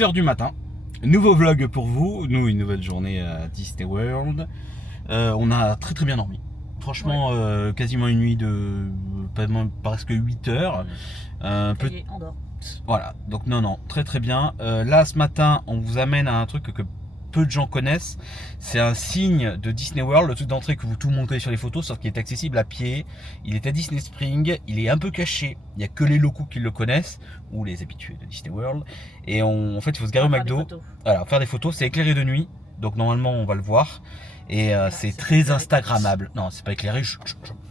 6 h du matin. Nouveau vlog pour vous. Nous, une nouvelle journée à Disney World. On a très bien dormi. Franchement, quasiment une nuit de presque 8 heures. On dort. Voilà, donc non, très bien. Là, ce matin, on vous amène à un truc que peu de gens connaissent. C'est un signe de Disney World, le truc d'entrée que vous tout montrez sur les photos, sauf qu'il est accessible à pied. Il est à Disney Springs, il est un peu caché. Il n'y a que les locaux qui le connaissent, ou les habitués de Disney World. Et en fait, il faut se garer au McDo. Voilà, faire des photos, c'est éclairé de nuit. Donc normalement, on va le voir. Et c'est très Instagrammable. Non, c'est pas éclairé,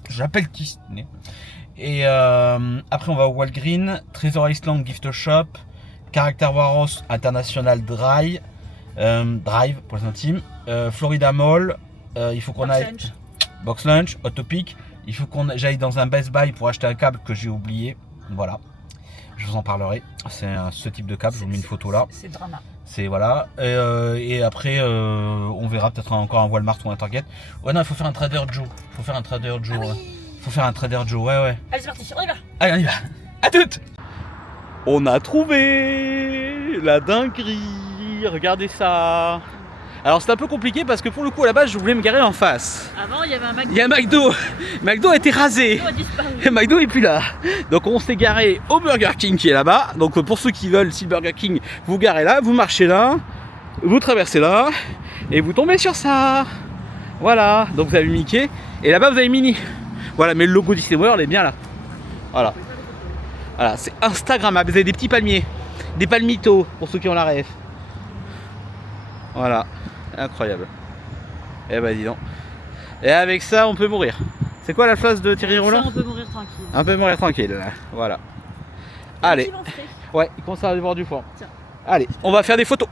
j'appelle Disney. Et après, on va au Walgreens, Treasure Island Gift Shop, Character Warehouse International Drive pour les intimes, Florida Mall, il faut qu'on aille Box Lunch, Hot Topic, il faut qu'on j'aille dans un Best Buy pour acheter un câble que j'ai oublié. Voilà, je vous en parlerai. C'est ce type de câble, je vous mets une photo là. C'est drama. C'est voilà. Et après, on verra peut-être encore un Walmart ou un Target. Ouais, non, il faut faire un Trader Joe. Faut faire un Trader Joe. Ah oui. Faut faire un Trader Joe, ouais. Allez, c'est parti, on y va. Allez, on y va. À toutes. On a trouvé la dinguerie. Regardez ça. Alors c'est un peu compliqué parce que pour le coup à la base je voulais me garer en face. Avant il y avait un McDo. Il y a un McDo. McDo a été rasé. McDo est plus là. Donc on s'est garé au Burger King qui est là-bas. Donc pour ceux qui veulent, si le Burger King, vous garez là, vous marchez là, vous traversez là et vous tombez sur ça. Voilà. Donc vous avez Mickey et là-bas vous avez Minnie. Voilà, mais le logo Disney World est bien là. Voilà. Voilà, c'est Instagrammable. Vous avez des petits palmiers, des palmitos pour ceux qui ont la ref. Voilà, incroyable. Eh ben dis donc. Et avec ça, on peut mourir. C'est quoi la phrase de Thierry Roland? On peut mourir tranquille. On peut mourir tranquille, là. Voilà. Allez. Ouais, il commence à avoir du foin. Allez, on va faire des photos.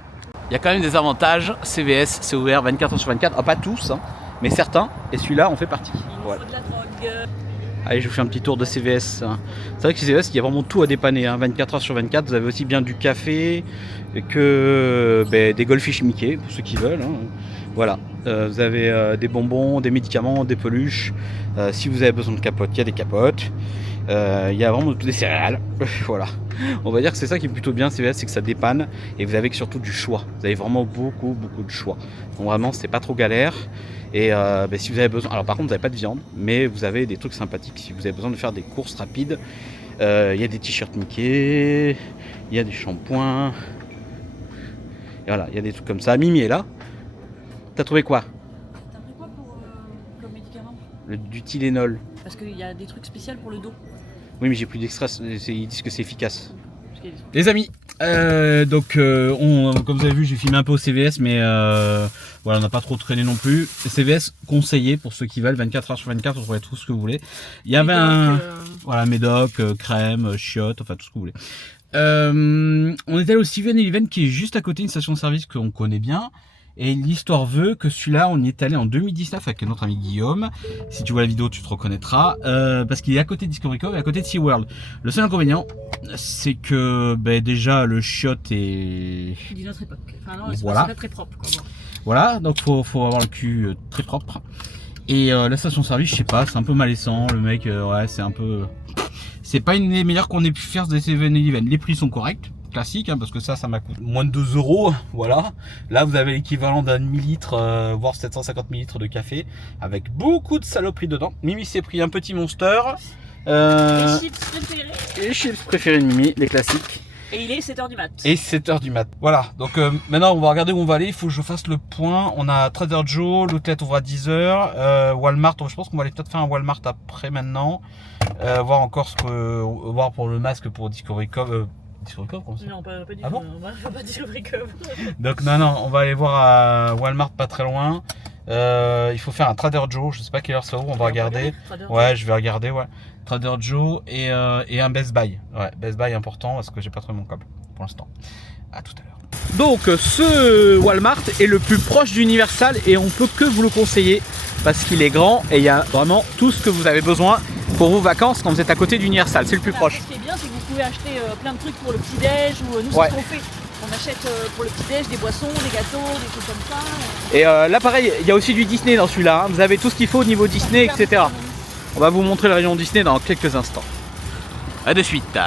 Il y a quand même des avantages. CVS, c'est ouvert 24 h sur 24. Ah, pas tous, hein, mais certains. Et celui-là, on fait partie. Voilà. Il faut de la drogue. Allez, je vous fais un petit tour de CVS. C'est vrai que CVS, il y a vraiment tout à dépanner, hein, 24 h sur 24. Vous avez aussi bien du café que des Goldfish Mickey, pour ceux qui veulent. Hein. Voilà, vous avez des bonbons, des médicaments, des peluches. Si vous avez besoin de capotes, il y a des capotes. Il y a vraiment des céréales. Voilà, on va dire que c'est ça qui est plutôt bien CVS, c'est que ça dépanne. Et vous avez surtout du choix. Vous avez vraiment beaucoup de choix. Donc vraiment, c'est pas trop galère. Et si vous avez besoin, alors par contre vous n'avez pas de viande, mais vous avez des trucs sympathiques si vous avez besoin de faire des courses rapides. Il y a des t-shirts Mickey, il y a des shampoings, et voilà, il y a des trucs comme ça. Mimi est là. T'as trouvé quoi? T'as pris quoi comme médicament? Du Tylenol. Parce qu'il y a des trucs spéciaux pour le dos. Oui, mais j'ai plus d'extra, ils disent que c'est efficace. Les amis, comme vous avez vu, j'ai filmé un peu au CVS, mais voilà, on n'a pas trop traîné non plus. CVS conseillé pour ceux qui veulent, 24 h sur 24, vous trouverez tout ce que vous voulez. Il y avait voilà, médoc, crème, chiottes, enfin tout ce que vous voulez. On est allé au 7-Eleven qui est juste à côté, une station-service qu'on connaît bien. Et l'histoire veut que celui-là, on y est allé en 2019 avec notre ami Guillaume. Si tu vois la vidéo, tu te reconnaîtras. Parce qu'il est à côté de Discovery Cove et à côté de SeaWorld. Le seul inconvénient, c'est que déjà le chiotte est... d'une autre époque. Enfin non, voilà. C'est pas très propre. Quoi. Voilà, donc faut avoir le cul très propre. Et la station-service, je sais pas, c'est un peu malaisant. Le mec, ouais, c'est un peu... C'est pas une des meilleures qu'on ait pu faire des 7-Eleven. Les prix sont corrects. Classique, hein, parce que ça m'a coûté moins de 2 €, voilà. Là vous avez l'équivalent d'un demi-litre, voire 750 ml de café, avec beaucoup de saloperies dedans. Mimi s'est pris un petit Monster, les chips préférés. Les chips préférés de Mimi, les classiques. Et il est 7 h du mat. Et 7 h du mat. Voilà, donc maintenant on va regarder où on va aller. Il faut que je fasse le point. On a Trader Joe, l'outlet ouvre à 10 h, Walmart, je pense qu'on va aller peut-être faire un Walmart après maintenant, voir encore voir pour le masque pour Discovery Cove. Non, pas du tout. Ah bon? On va pas Discovery Cove. Donc non, on va aller voir à Walmart pas très loin. Il faut faire un Trader Joe, je sais pas quelle heure ça ouvre, on va regarder. Ouais, je vais regarder, ouais. Trader Joe et un Best Buy. Ouais, Best Buy important parce que j'ai pas trouvé mon câble pour l'instant. À tout à l'heure. Donc ce Walmart est le plus proche d'Universal et on peut que vous le conseiller parce qu'il est grand et il y a vraiment tout ce que vous avez besoin pour vos vacances quand vous êtes à côté d'Universal, c'est le plus proche. Ce qui est bien, c'est que vous pouvez acheter plein de trucs pour le petit-déj ou nous, c'est ce qu'on fait. On achète pour le petit-déj des boissons, des gâteaux, des trucs comme ça. Et là, pareil, il y a aussi du Disney dans celui-là. Hein. Vous avez tout ce qu'il faut au niveau Disney, etc. On va vous montrer le rayon Disney dans quelques instants. A de suite.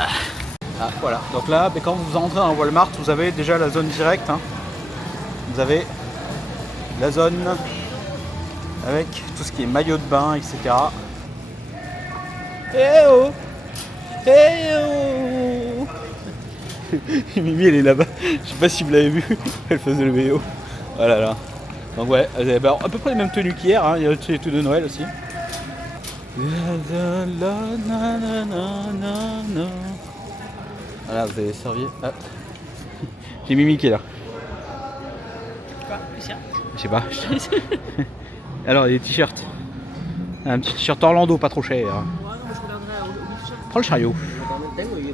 Ah, voilà, donc là, quand vous entrez dans Walmart, vous avez déjà la zone directe. Hein. Vous avez la zone avec tout ce qui est maillot de bain, etc. Eh oh, eh oh. Mimi, elle est là-bas. Je sais pas si vous l'avez vu. Elle faisait le vélo. Oh là là. Donc ouais, à peu près les mêmes tenues qu'hier. Hein. Il y a les tenues de Noël aussi. Voilà, vous avez servi. Ah. J'ai Mimi qui est là. Quoi, Lucien? Je sais pas. Alors, les t-shirts. Un petit t-shirt Orlando, pas trop cher. Ouais, non, mais je regarderai au shop. Prends le chariot.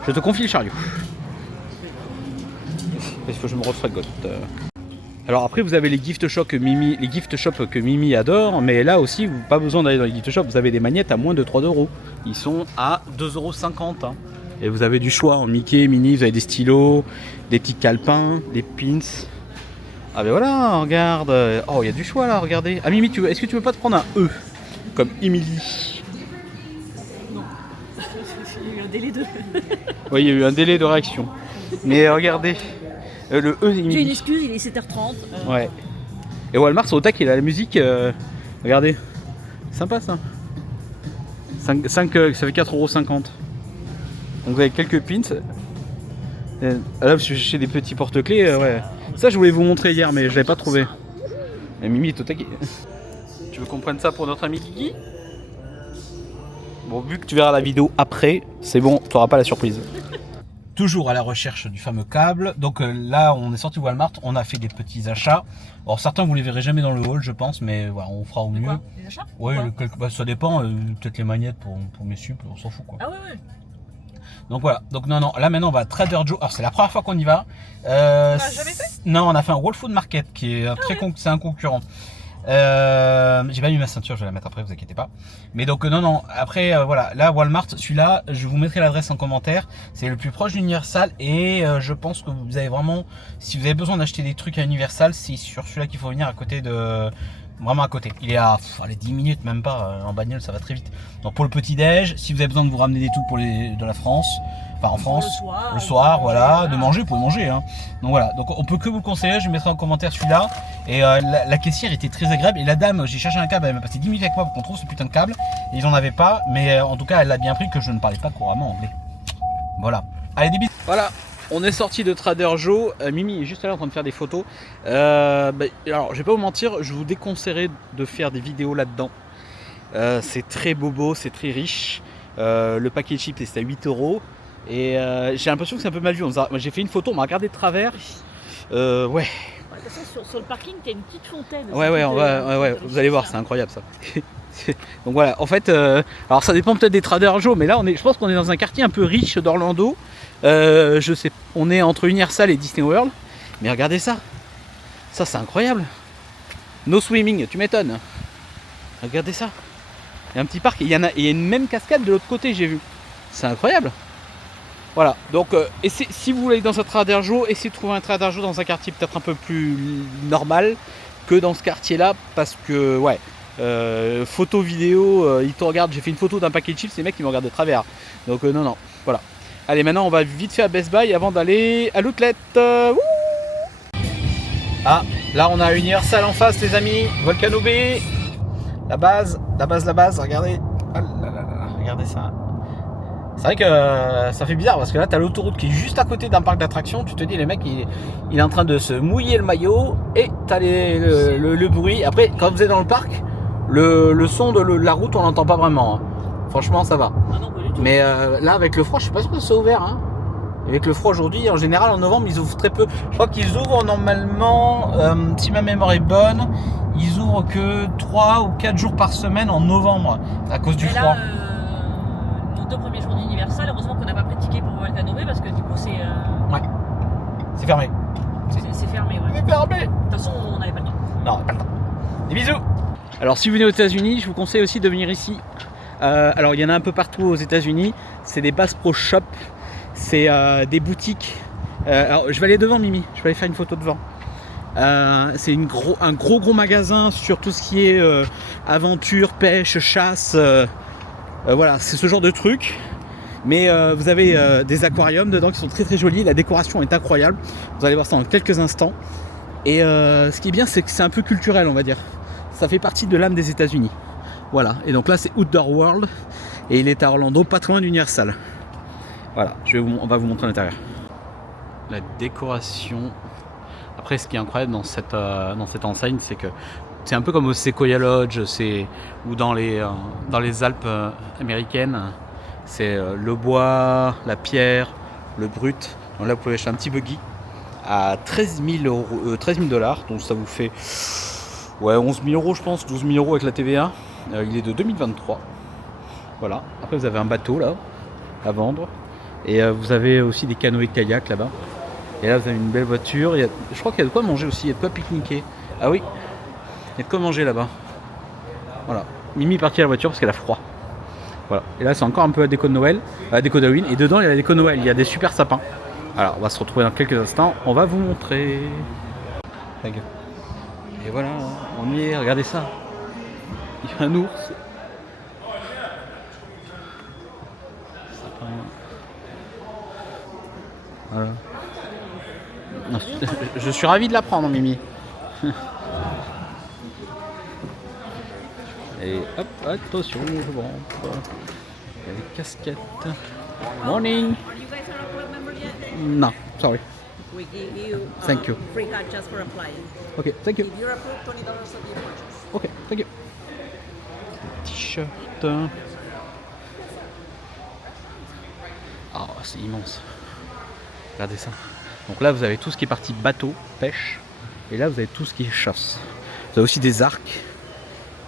Je te confie le chariot. Il faut que je me refragote. Alors après vous avez les gift shops que Mimi adore, mais là aussi vous pas besoin d'aller dans les gift shops, vous avez des magnettes à moins de 3 €. Ils sont à 2,50 €. Hein. Et vous avez du choix en Mickey, Minnie, vous avez des stylos, des petits calepins, des pins. Ah ben voilà, regarde. Oh, il y a du choix là, regardez. Ah Mimi, est-ce que tu veux pas te prendre un E comme Emily? Non. Il y a eu un délai de... Oui, il y a eu un délai de réaction. Mais regardez. Le E, J'ai une excuse, il est 7h30. Ouais. Et Walmart, au tac, il a la musique. Regardez. Sympa ça. 5, ça fait 4,50 €. Donc vous avez quelques pins. Là, je suis chez des petits porte-clés. Ouais. Ça, je voulais vous montrer hier, mais je l'avais pas trouvé. Et Mimi est au taquet. Tu veux qu'on prenne ça pour notre ami Guigui? Bon, vu que tu verras la vidéo après, c'est bon, tu n'auras pas la surprise. Toujours à la recherche du fameux câble. Donc là, on est sorti Walmart, on a fait des petits achats. Alors certains, vous les verrez jamais dans le haul, je pense, mais voilà, on fera au mieux. Quoi, les achats? Oui, ça dépend. Peut-être les magnettes pour mes suples, on s'en fout quoi. Ah ouais, ouais. Donc voilà. Donc non, là maintenant, on va à Trader Joe. Alors c'est la première fois qu'on y va. On l'a jamais fait? Non, on a fait un Whole Food Market qui est c'est un concurrent. J'ai pas mis ma ceinture, je vais la mettre après, vous inquiétez pas. Mais donc non, après voilà, là Walmart, celui-là, je vous mettrai l'adresse en commentaire. C'est le plus proche d'Universal et je pense que vous avez vraiment, si vous avez besoin d'acheter des trucs à Universal, c'est sur celui-là qu'il faut venir à côté de, vraiment à côté. Il est à allez, 10 minutes même pas, en bagnole ça va très vite. Donc pour le petit déj, si vous avez besoin de vous ramener des trucs pour de la France, enfin en France, le soir voilà, de manger, vous pouvez manger. Hein. Donc voilà, donc on peut que vous le conseiller, je mettrai en commentaire celui-là. Et la caissière était très agréable et la dame, j'ai cherché un câble, elle m'a passé 10 minutes avec moi pour qu'on trouve ce putain de câble. Et ils en avaient pas, mais en tout cas elle a bien pris que je ne parlais pas couramment anglais. Voilà, allez des bisous. Voilà, on est sorti de Trader Joe, Mimi est juste là en train de faire des photos. Alors je vais pas vous mentir, je vous déconseillerais de faire des vidéos là-dedans. C'est très bobo, c'est très riche. Le paquet de chips est à 8 €. Et j'ai l'impression que c'est un peu mal vu. J'ai fait une photo, on m'a regardé de travers. Ouais. Sur le parking, tu as une petite fontaine. Ouais, vous allez voir, c'est incroyable ça. Donc voilà, en fait, alors ça dépend peut-être des Trader Joe, mais là, je pense qu'on est dans un quartier un peu riche d'Orlando. Je sais, on est entre Universal et Disney World. Mais regardez ça. Ça, c'est incroyable. No swimming, tu m'étonnes. Regardez ça. Il y a un petit parc, il y a une même cascade de l'autre côté, j'ai vu. C'est incroyable. Voilà, donc si vous voulez aller dans un Trader Joe, essayez de trouver un Trader Joe dans un quartier peut-être un peu plus normal que dans ce quartier-là, parce que, ouais, photo, vidéo, ils te regardent, j'ai fait une photo d'un paquet de chips, les mecs ils me regardent de travers. Donc non, voilà. Allez, maintenant on va vite fait à Best Buy avant d'aller à l'outlet. Ah, là on a Universal en face les amis, Volcano Bay, la base, regardez. Ah là là là, regardez ça. C'est vrai que ça fait bizarre parce que là t'as l'autoroute qui est juste à côté d'un parc d'attractions. Tu te dis les mecs il est en train de se mouiller le maillot et t'as le bruit. Après quand vous êtes dans le parc, le son de la route on l'entend pas vraiment. Hein. Franchement ça va. Ah non, pas du tout. Mais là avec le froid je suis pas sûr que c'est ouvert. Hein. Avec le froid aujourd'hui, en général en novembre ils ouvrent très peu. Je crois qu'ils ouvrent normalement, si ma mémoire est bonne, ils ouvrent que 3 ou 4 jours par semaine en novembre à cause du froid. Nos 2 premiers jours d'Universal, heureusement qu'on n'a pas pris de ticket pour Volcano Bay parce que du coup c'est... Ouais, c'est fermé. C'est fermé, ouais. C'est fermé. De toute façon on n'avait pas le temps. Non, on n'a pas le temps. Des bisous. Alors si vous venez aux États-Unis, je vous conseille aussi de venir ici. Alors il y en a un peu partout aux États-Unis. C'est des Bass Pro Shop. C'est des boutiques. Alors je vais aller devant Mimi. Je vais aller faire une photo devant. C'est un gros magasin sur tout ce qui est aventure, pêche, chasse. Voilà, c'est ce genre de truc. Mais vous avez des aquariums dedans qui sont très très jolis. La décoration est incroyable. Vous allez voir ça dans quelques instants. Et ce qui est bien, c'est que c'est un peu culturel, on va dire. Ça fait partie de l'âme des États-Unis. Voilà. Et donc là, c'est Outdoor World. Et il est à Orlando, pas trop loin d'Universal. Voilà. On va vous montrer l'intérieur. La décoration. Après, ce qui est incroyable dans cette enseigne, c'est que c'est un peu comme au Sequoia Lodge, ou dans les Alpes américaines. C'est le bois, la pierre, le brut. Donc là, vous pouvez acheter un petit buggy à 13 000 $. Donc ça vous fait 11 000 €, je pense, 12 000 € avec la TVA. Il est de 2023. Voilà. Après, vous avez un bateau là à vendre. Et vous avez aussi des canoës kayak là-bas. Et là, vous avez une belle voiture. Je crois qu'il y a de quoi manger aussi. Il y a de quoi pique-niquer. Ah oui, il y a de quoi manger là-bas. Voilà. Mimi est partie à la voiture parce qu'elle a froid. Voilà. Et là, c'est encore un peu la déco de Noël, la déco d'Halloween. Et dedans, il y a la déco de Noël. Il y a des super sapins. Alors, on va se retrouver dans quelques instants. On va vous montrer. Et voilà, on y est. Regardez ça. Il y a un ours. Sapin. Voilà. Je suis ravi de l'apprendre, Mimi. Et hop, attention, je rentre. Il y a des casquettes. Morning. Are you guys a Rockwell member yet? No, sorry. We give you Thank you. free card just for applying. Ok, thank you. If you're approved, $20 of your purchase. Ok, thank you. T-shirt. Oh, c'est immense. Regardez ça. Donc là, vous avez tout ce qui est partie bateau, pêche. Et là, vous avez tout ce qui est chasse. Vous avez aussi des arcs,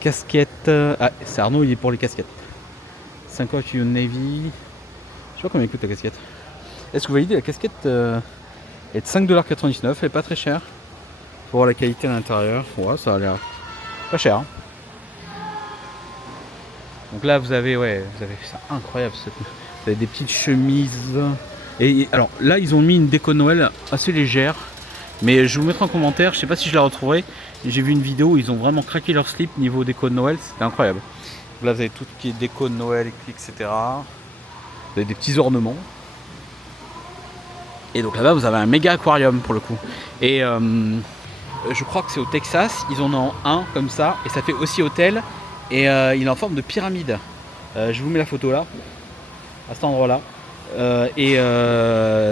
casquettes. Ah, c'est Arnaud, il est pour les casquettes. 50 Union Navy. Je sais pas combien coûte la casquette. Est-ce que vous validez la casquette est de 5,99 $. Elle est pas très chère. Pour voir la qualité à l'intérieur. Ouais, ça a l'air pas cher. Hein. Donc là, vous avez c'est incroyable. Vous avez des petites chemises. Et alors là, ils ont mis une déco Noël assez légère. Mais je vous mettrai en commentaire. Je sais pas si je la retrouverai. J'ai vu une vidéo où ils ont vraiment craqué leur slip niveau déco de Noël. C'était incroyable. Donc là, vous avez tout ce qui est déco de Noël, etc. Vous avez des petits ornements. Et donc là-bas, vous avez un méga aquarium pour le coup. Et je crois que c'est au Texas. Ils en ont un comme ça. Et ça fait aussi hôtel. Et il est en forme de pyramide. Je vous mets la photo là. À cet endroit-là.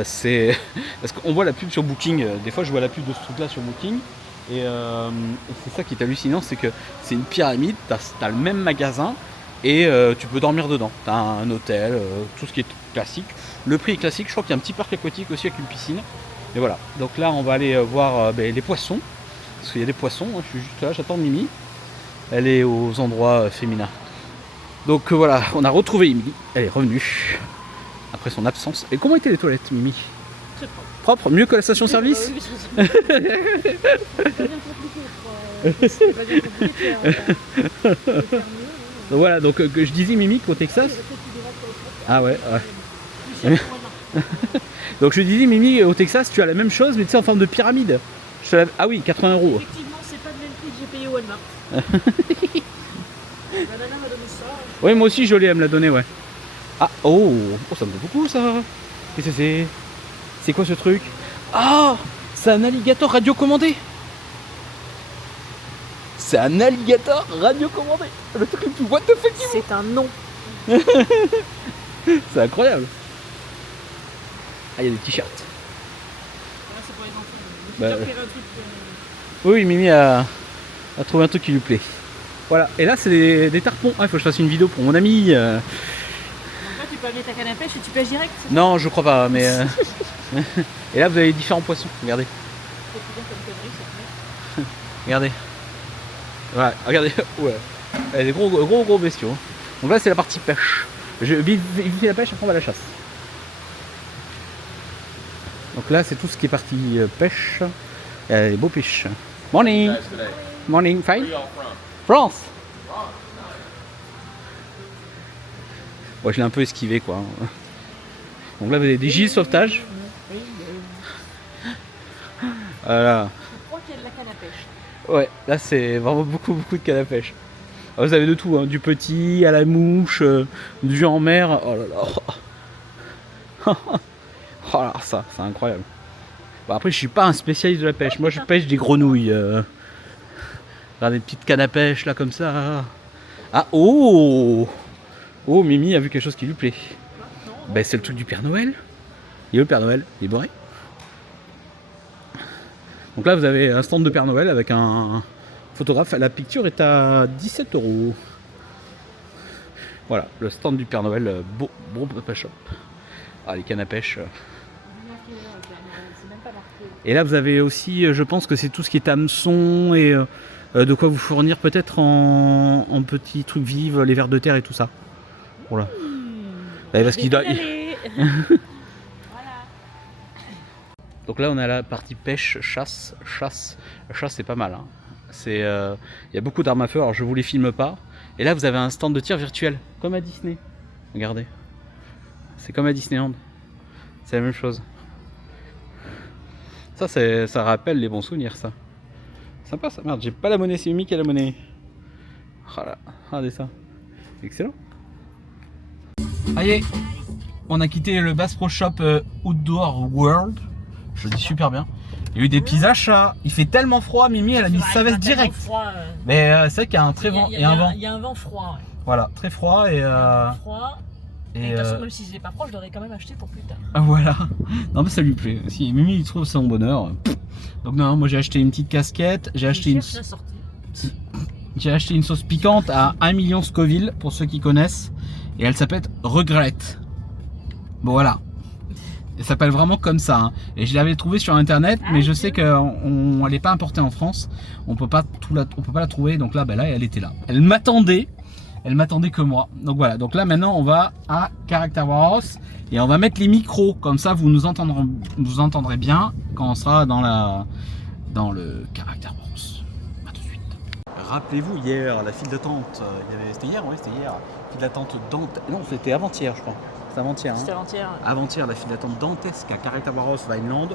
C'est parce qu'on voit la pub sur Booking. Des fois, je vois la pub de ce truc-là sur Booking. Et c'est ça qui est hallucinant, c'est que c'est une pyramide. T'as le même magasin et tu peux dormir dedans. T'as un hôtel, tout ce qui est classique. Le prix est classique. Je crois qu'il y a un petit parc aquatique aussi avec une piscine. Et voilà. Donc là, on va aller voir les poissons, parce qu'il y a des poissons. Je suis juste là, j'attends Mimi. Elle est aux endroits féminins. Donc voilà, on a retrouvé Mimi. Elle est revenue après son absence. Et comment étaient les toilettes, Mimi? Très propre. Propre, mieux que la station-service. Oui, c'est pas bien compliqué. C'est pas bien compliqué de faire mieux. Donc voilà, donc je disais Mimi qu'au Texas. Ah ouais, ouais. Donc je disais Mimi, au Texas, tu as la même chose, mais tu sais en forme de pyramide. Ah oui, 80 €. Effectivement, c'est pas le même prix que j'ai payé au Walmart. La nana m'a donné ça. Oui, moi aussi je l'ai, elle me l'a donné, ouais. Ah, oh, ça me fait beaucoup ça. Qu'est-ce que c'est? C'est quoi ce truc? Ah, c'est un alligator radiocommandé. C'est un alligator radiocommandé. Le truc le plus what the fuck. C'est un nom. C'est incroyable. Ah, il y a des t-shirts. Là, c'est pour les enfants. Bah, J'ai repéré un truc. Oui, Mimi a trouvé un truc qui lui plaît. Voilà, et là c'est des tarpons. Ah, il faut que je fasse une vidéo pour mon ami. Donc là, tu peux amener ta canne à pêche et tu pêches direct. Non, je crois pas, mais. Et là vous avez différents poissons, regardez. C'est bien comme connerie, ça te met. Regardez. Voilà, regardez. Ouais. Il y a des gros bestiaux. Donc là c'est la partie pêche. Je vite la pêche, après on va à la chasse. Donc là c'est tout ce qui est partie pêche. Il y a des beaux pêches. Morning. Morning, fine. France. Ouais, je l'ai un peu esquivé quoi. Donc là vous avez des gilets de sauvetage. Voilà. Je crois qu'il y a de la canne à pêche. Ouais, là c'est vraiment beaucoup de canne à pêche. Alors, vous avez de tout, hein, du petit à la mouche, du en mer. Oh là là. Oh là, ça, c'est incroyable. Bon, après, je suis pas un spécialiste de la pêche. Moi, je pêche des grenouilles. Regarde des petites cannes à pêche là comme ça. Ah, oh! Oh, Mimi a vu quelque chose qui lui plaît. Ben, c'est le truc du Père Noël. Il est où le Père Noël? Il est bourré. Donc là, vous avez un stand de Père Noël avec un photographe. La picture est à 17 €. Voilà, le stand du Père Noël, Bon Papa Shop. Ah, les cannes à pêche. Et là, vous avez aussi, je pense que c'est tout ce qui est hameçon et de quoi vous fournir peut-être en petits trucs vifs, les vers de terre et tout ça. Voilà. Parce qu'il doit... Donc là, on est à la partie pêche, chasse. Chasse, c'est pas mal. Hein. Il y a beaucoup d'armes à feu, alors je vous les filme pas. Et là, vous avez un stand de tir virtuel, comme à Disney. Regardez. C'est comme à Disneyland. C'est la même chose. Ça rappelle les bons souvenirs, ça. Sympa, ça. Merde, j'ai pas la monnaie, c'est Mimi qui a la monnaie. Voilà, regardez ça. Excellent. Allez, on a quitté le Bass Pro Shop Outdoor World. Je le dis super bien. Il y a eu des petits achats. Il fait tellement froid, Mimi, elle a mis sa veste direct. Mais c'est vrai qu'il y a un très vent et un vent. Il y a un vent froid. Ouais. Voilà, très froid et. Froid. Et de toute façon, même si c'est pas proche, je l'aurais quand même acheté pour plus tard. Voilà. Non mais ça lui plaît. Si Mimi il trouve son bonheur. Donc non, moi j'ai acheté une petite casquette. J'ai acheté une sauce piquante à 1 million Scoville pour ceux qui connaissent. Et elle s'appelle Regrette. Bon voilà. Elle s'appelle vraiment comme ça. Hein. Et je l'avais trouvée sur internet, mais je sais qu'elle n'est pas importée en France. On peut pas la trouver. Donc là, elle était là. Elle m'attendait que moi. Donc voilà. Donc là maintenant, on va à Character Warehouse et on va mettre les micros. Comme ça, vous nous entendrez bien quand on sera dans le Character Warehouse. À tout de suite. Rappelez-vous hier, la file d'attente. C'était hier, oui, c'était hier. File d'attente dantesque. Non, c'était avant-hier, je crois. C'était avant-hier. Hein. C'était avant-hier. Avant-hier, la file d'attente dantesque à Character Warehouse Vineland.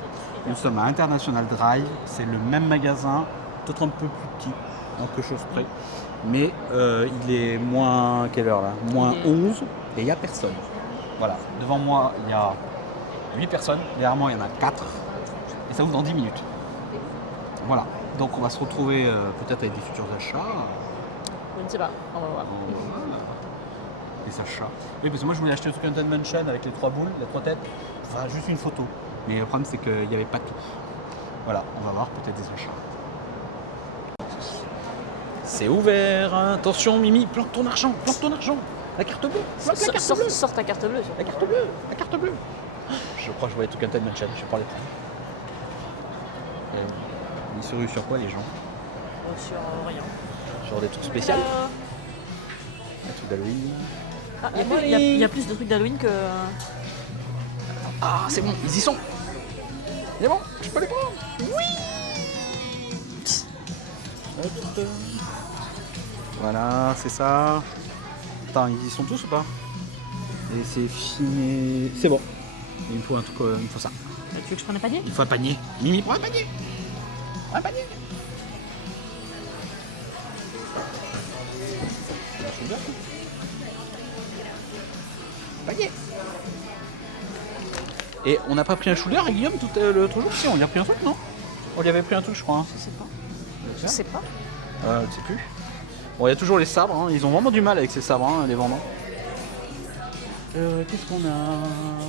Nous sommes à International Drive. C'est le même magasin, peut-être un peu plus petit, en quelque chose près. Mais il est moins, quelle heure là? Moins 11 et il n'y a personne. Voilà, devant moi il y a 8 personnes, derrière moi il y en a 4 et ça ouvre dans 10 minutes. Voilà, donc on va se retrouver peut-être avec des futurs achats. Je ne sais pas, on va voir. Des achats. Oui, parce que moi je voulais acheter le Haunted Mansion avec les 3 boules, les 3 têtes, enfin juste une photo. Mais le problème c'est qu'il n'y avait pas tout. Voilà, on va voir peut-être des achats. C'est ouvert, attention Mimi, plante ton argent, la carte bleue, Sors ta carte bleue. la carte bleue. Je crois que je voyais tout Haunted Mansion, je vais pas les prendre. Ils se ruent sur quoi les gens? Sur rien. Sur des trucs spéciaux. Des trucs d'Halloween. Il y a plus de trucs d'Halloween que... Ah c'est bon, ils y sont. C'est bon, je peux les prendre. Oui. Voilà, c'est ça. Attends, ils y sont tous ou pas? Et c'est fini. C'est bon. Il me faut un truc, il me faut ça. Tu veux que je prenne un panier? Il faut un panier. Mimi, prends un panier. Un panier. Panier. Et on n'a pas pris un chou avec Guillaume tout l'autre jour? Si, on y a pris un truc, non? On y avait pris un truc, je crois. Hein. Je sais pas. Je sais plus. Bon, il y a toujours les sabres, hein. Ils ont vraiment du mal avec ces sabres, hein, les vendants. Qu'est-ce qu'on a?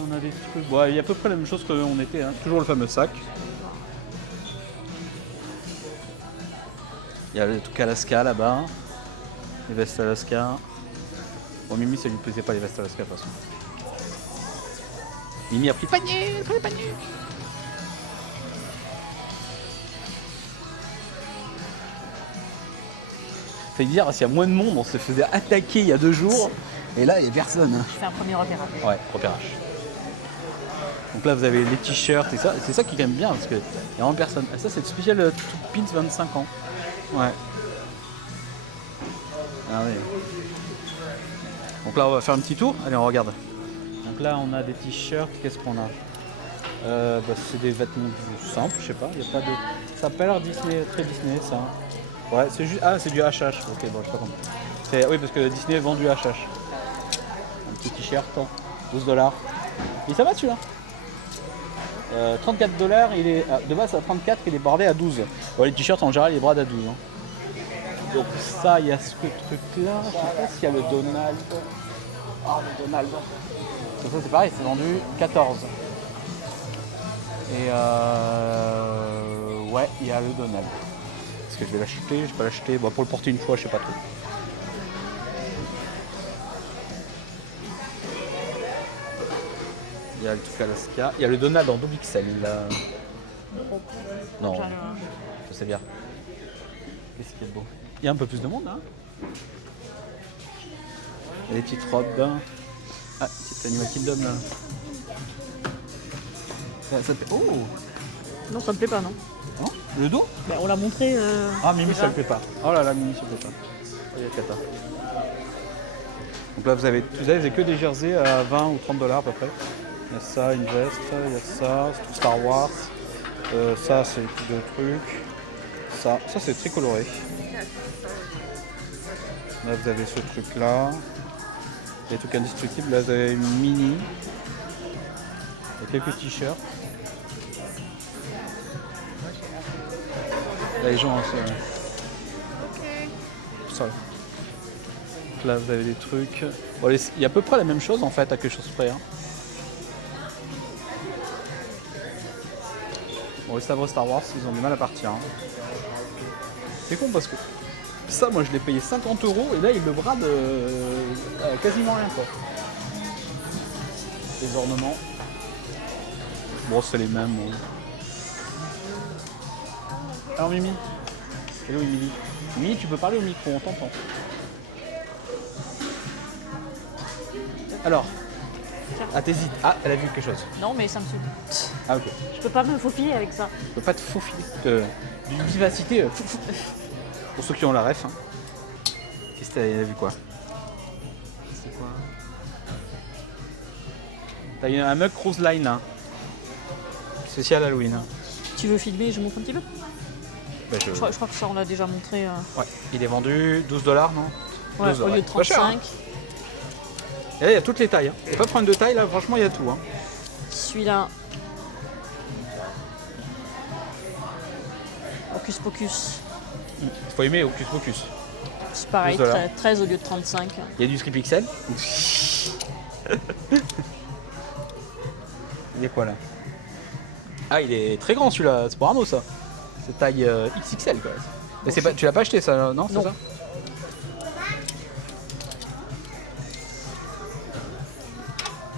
On a des trucs. Bon, il y a à peu près la même chose qu'on était, hein. Toujours le fameux sac. Il y a le truc Alaska là-bas. Les vestes Alaska. Bon, Mimi, ça lui plaisait pas les vestes Alaska de toute façon. Mimi a pris panier, le panier. Fait dire, s'il y a moins de monde, on se faisait attaquer il y a 2 jours, et là il n'y a personne. Je fais un premier repérage. Ouais, repérage. Donc là vous avez les t-shirts et ça, c'est ça qui est quand même bien parce qu'il n'y a vraiment personne. Et ça c'est le spécial Pins 25 ans. Ouais. Ah oui. Donc là on va faire un petit tour, allez on regarde. Donc là on a des t-shirts, qu'est-ce qu'on a? C'est des vêtements simples, je sais pas, il y a pas de. Ça a pas l'air Disney, très Disney ça. Ouais, c'est juste. Ah, c'est du HH. Ok, bon, je sais pas comment. Oui, parce que Disney vend du HH. Un petit t-shirt, $12. Et ça va celui-là. 34 $, il est de base à 34, il est bordé à 12. Bon, les t-shirts en général, ils bradent à 12. Hein. Donc ça, il y a ce truc-là. Je sais pas s'il y a le Donald. Ah, le Donald. Donc ça, c'est pareil, c'est vendu 14. Et ouais, il y a le Donald. Est-ce que je vais l'acheter? Je vais pas l'acheter. Bon, pour le porter une fois, je sais pas trop. Il y a le truc Alaska. Il y a le Donald en double XL. Non, je sais bien. Qu'est-ce qu'il y a de beau? Il y a un peu plus de monde, hein. Il y a des petites robes. Ah, c'est Animal Kingdom là. Ça te... Oh! Non, ça me plaît pas, non. Non? Le dos? Bah, on l'a montré. Ah, Mimi, déjà. ça ne plaît pas. Oh là là, Mimi, ça ne plaît pas. Il y a Kata. Donc là, vous avez que des jerseys à 20 ou 30 $ à peu près. Il y a ça, une veste, il y a ça, c'est tout Star Wars. Ça, c'est tout de trucs. Ça c'est très coloré. Là, vous avez ce truc-là. Les trucs indestructibles. Là, vous avez une mini. Il y a quelques t-shirts. Là, les gens, ça. Là, vous avez des trucs. Bon, il y a à peu près la même chose en fait, à quelque chose près. Hein. Bon, les sabres Star Wars, ils ont du mal à partir. Hein. C'est con parce que ça, moi, je l'ai payé 50 € et là, ils le bradent quasiment rien quoi. Les ornements. Bon, c'est les mêmes. Bon. Alors Mimi, hello Emily. Mimi, tu peux parler au micro, on t'entend. Alors, ah t'hésites. Ah, elle a vu quelque chose. Non, mais ça me saoule. Ah ok. Je peux pas me faufiler avec ça. Je peux pas te faufiler. D'une vivacité. Pour ceux qui ont la ref. Hein. Qu'est-ce que t'as vu quoi? C'est quoi? T'as un mug Cruise Line là. Spécial Halloween. Hein. Tu veux filmer, je montre un petit peu? Bah, Je crois que ça, on l'a déjà montré. Ouais, il est vendu 12 $, non? Ouais, 12 au lieu de Pas cher, 35. hein. Et là, il y a toutes les tailles. Hein. Il n'y a pas de problème de taille, là, franchement, il y a tout. Hein. Celui-là. Hocus Pocus. Il faut aimer Hocus Pocus. C'est pareil, 12 $. 13 au lieu de 35. Il y a du script pixel. Il est quoi là? Ah, il est très grand celui-là. C'est pour Arnaud ça. C'est taille XXL quoi. Mais c'est pas, tu l'as pas acheté ça, non? C'est Non. ça?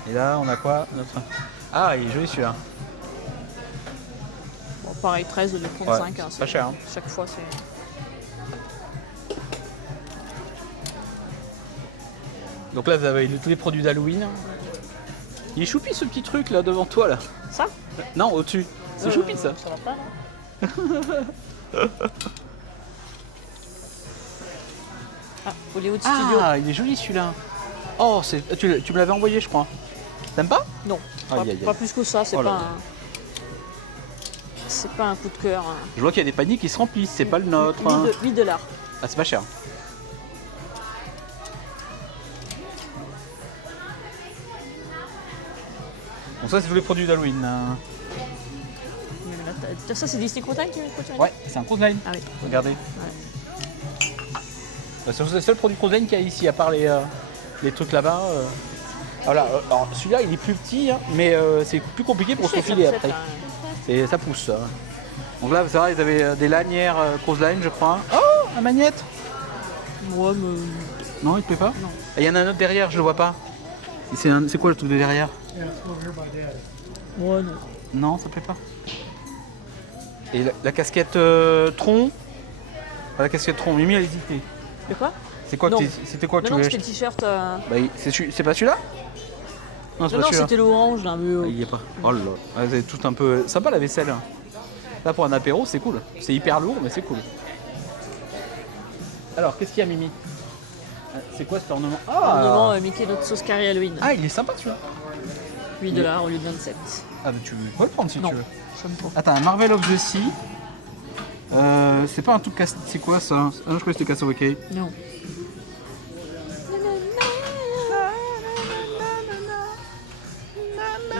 Et là, on a quoi notre... Ah, il est joli celui-là. Bon, pareil, 13 au lieu de 35. Ouais, hein, c'est pas cher. Hein. Chaque fois, c'est. Donc là, vous avez tous les produits d'Halloween. Il est choupi ce petit truc là devant toi là. Ça? Non, au-dessus. C'est choupi ça. Ça va pas, non? Ah, Hollywood Studio. Ah, il est joli celui-là. Oh, tu me l'avais envoyé, je crois. T'aimes pas? Non, Aïe, pas, aïe, aïe. pas plus que ça, c'est Oh là pas là. C'est pas un coup de cœur. Hein. Je vois qu'il y a des paniers qui se remplissent, c'est pas le nôtre. Hein. 8 $. Ah, c'est pas cher. Bon, ça, c'est tous les produits d'Halloween. Hein. Ça, c'est Disney Crotine tu veux Ouais, c'est un Cruise Line. Ah oui. Regardez. C'est le seul produit Cruise Line qu'il y a ici, à part les trucs là-bas. Voilà, alors celui-là, il est plus petit, hein, mais c'est plus compliqué pour se filer après. Et ça pousse. Ça. Donc là, ça va, ils avaient des lanières Cruise Line, je crois. Oh, la magnette. Moi, me... Non, il te plaît pas? Non. Et il y en a un autre derrière, je le vois pas. C'est quoi le truc de derrière? Moi, non. Non, ça te plaît pas. Et la casquette Tron? Ah, la casquette Tron, Mimi, elle hésitait. De quoi? C'est quoi Non. c'était quoi que Non, tu non, voulais c'était le acheter? t-shirt. Bah, c'est pas celui-là? Non, c'est Non, pas non, celui-là. c'était l'orange là, mais. Ah, il y est pas. Oh là là. Ah, vous avez tout un peu. Sympa la vaisselle. Hein. Là pour un apéro, c'est cool. C'est hyper lourd, mais c'est cool. Alors, qu'est-ce qu'il y a, Mimi? C'est quoi cet ornement? Ornement Mickey notre sauce carré Halloween. Ah, il est sympa celui-là. 8 $ au lieu de 27. Ah, bah, tu peux le prendre si Non. tu veux. J'aime pas. Attends, un Marvel of the Sea. C'est pas un truc casse. C'est quoi ça? Ah non, je crois que c'était Castaway Cay. Non.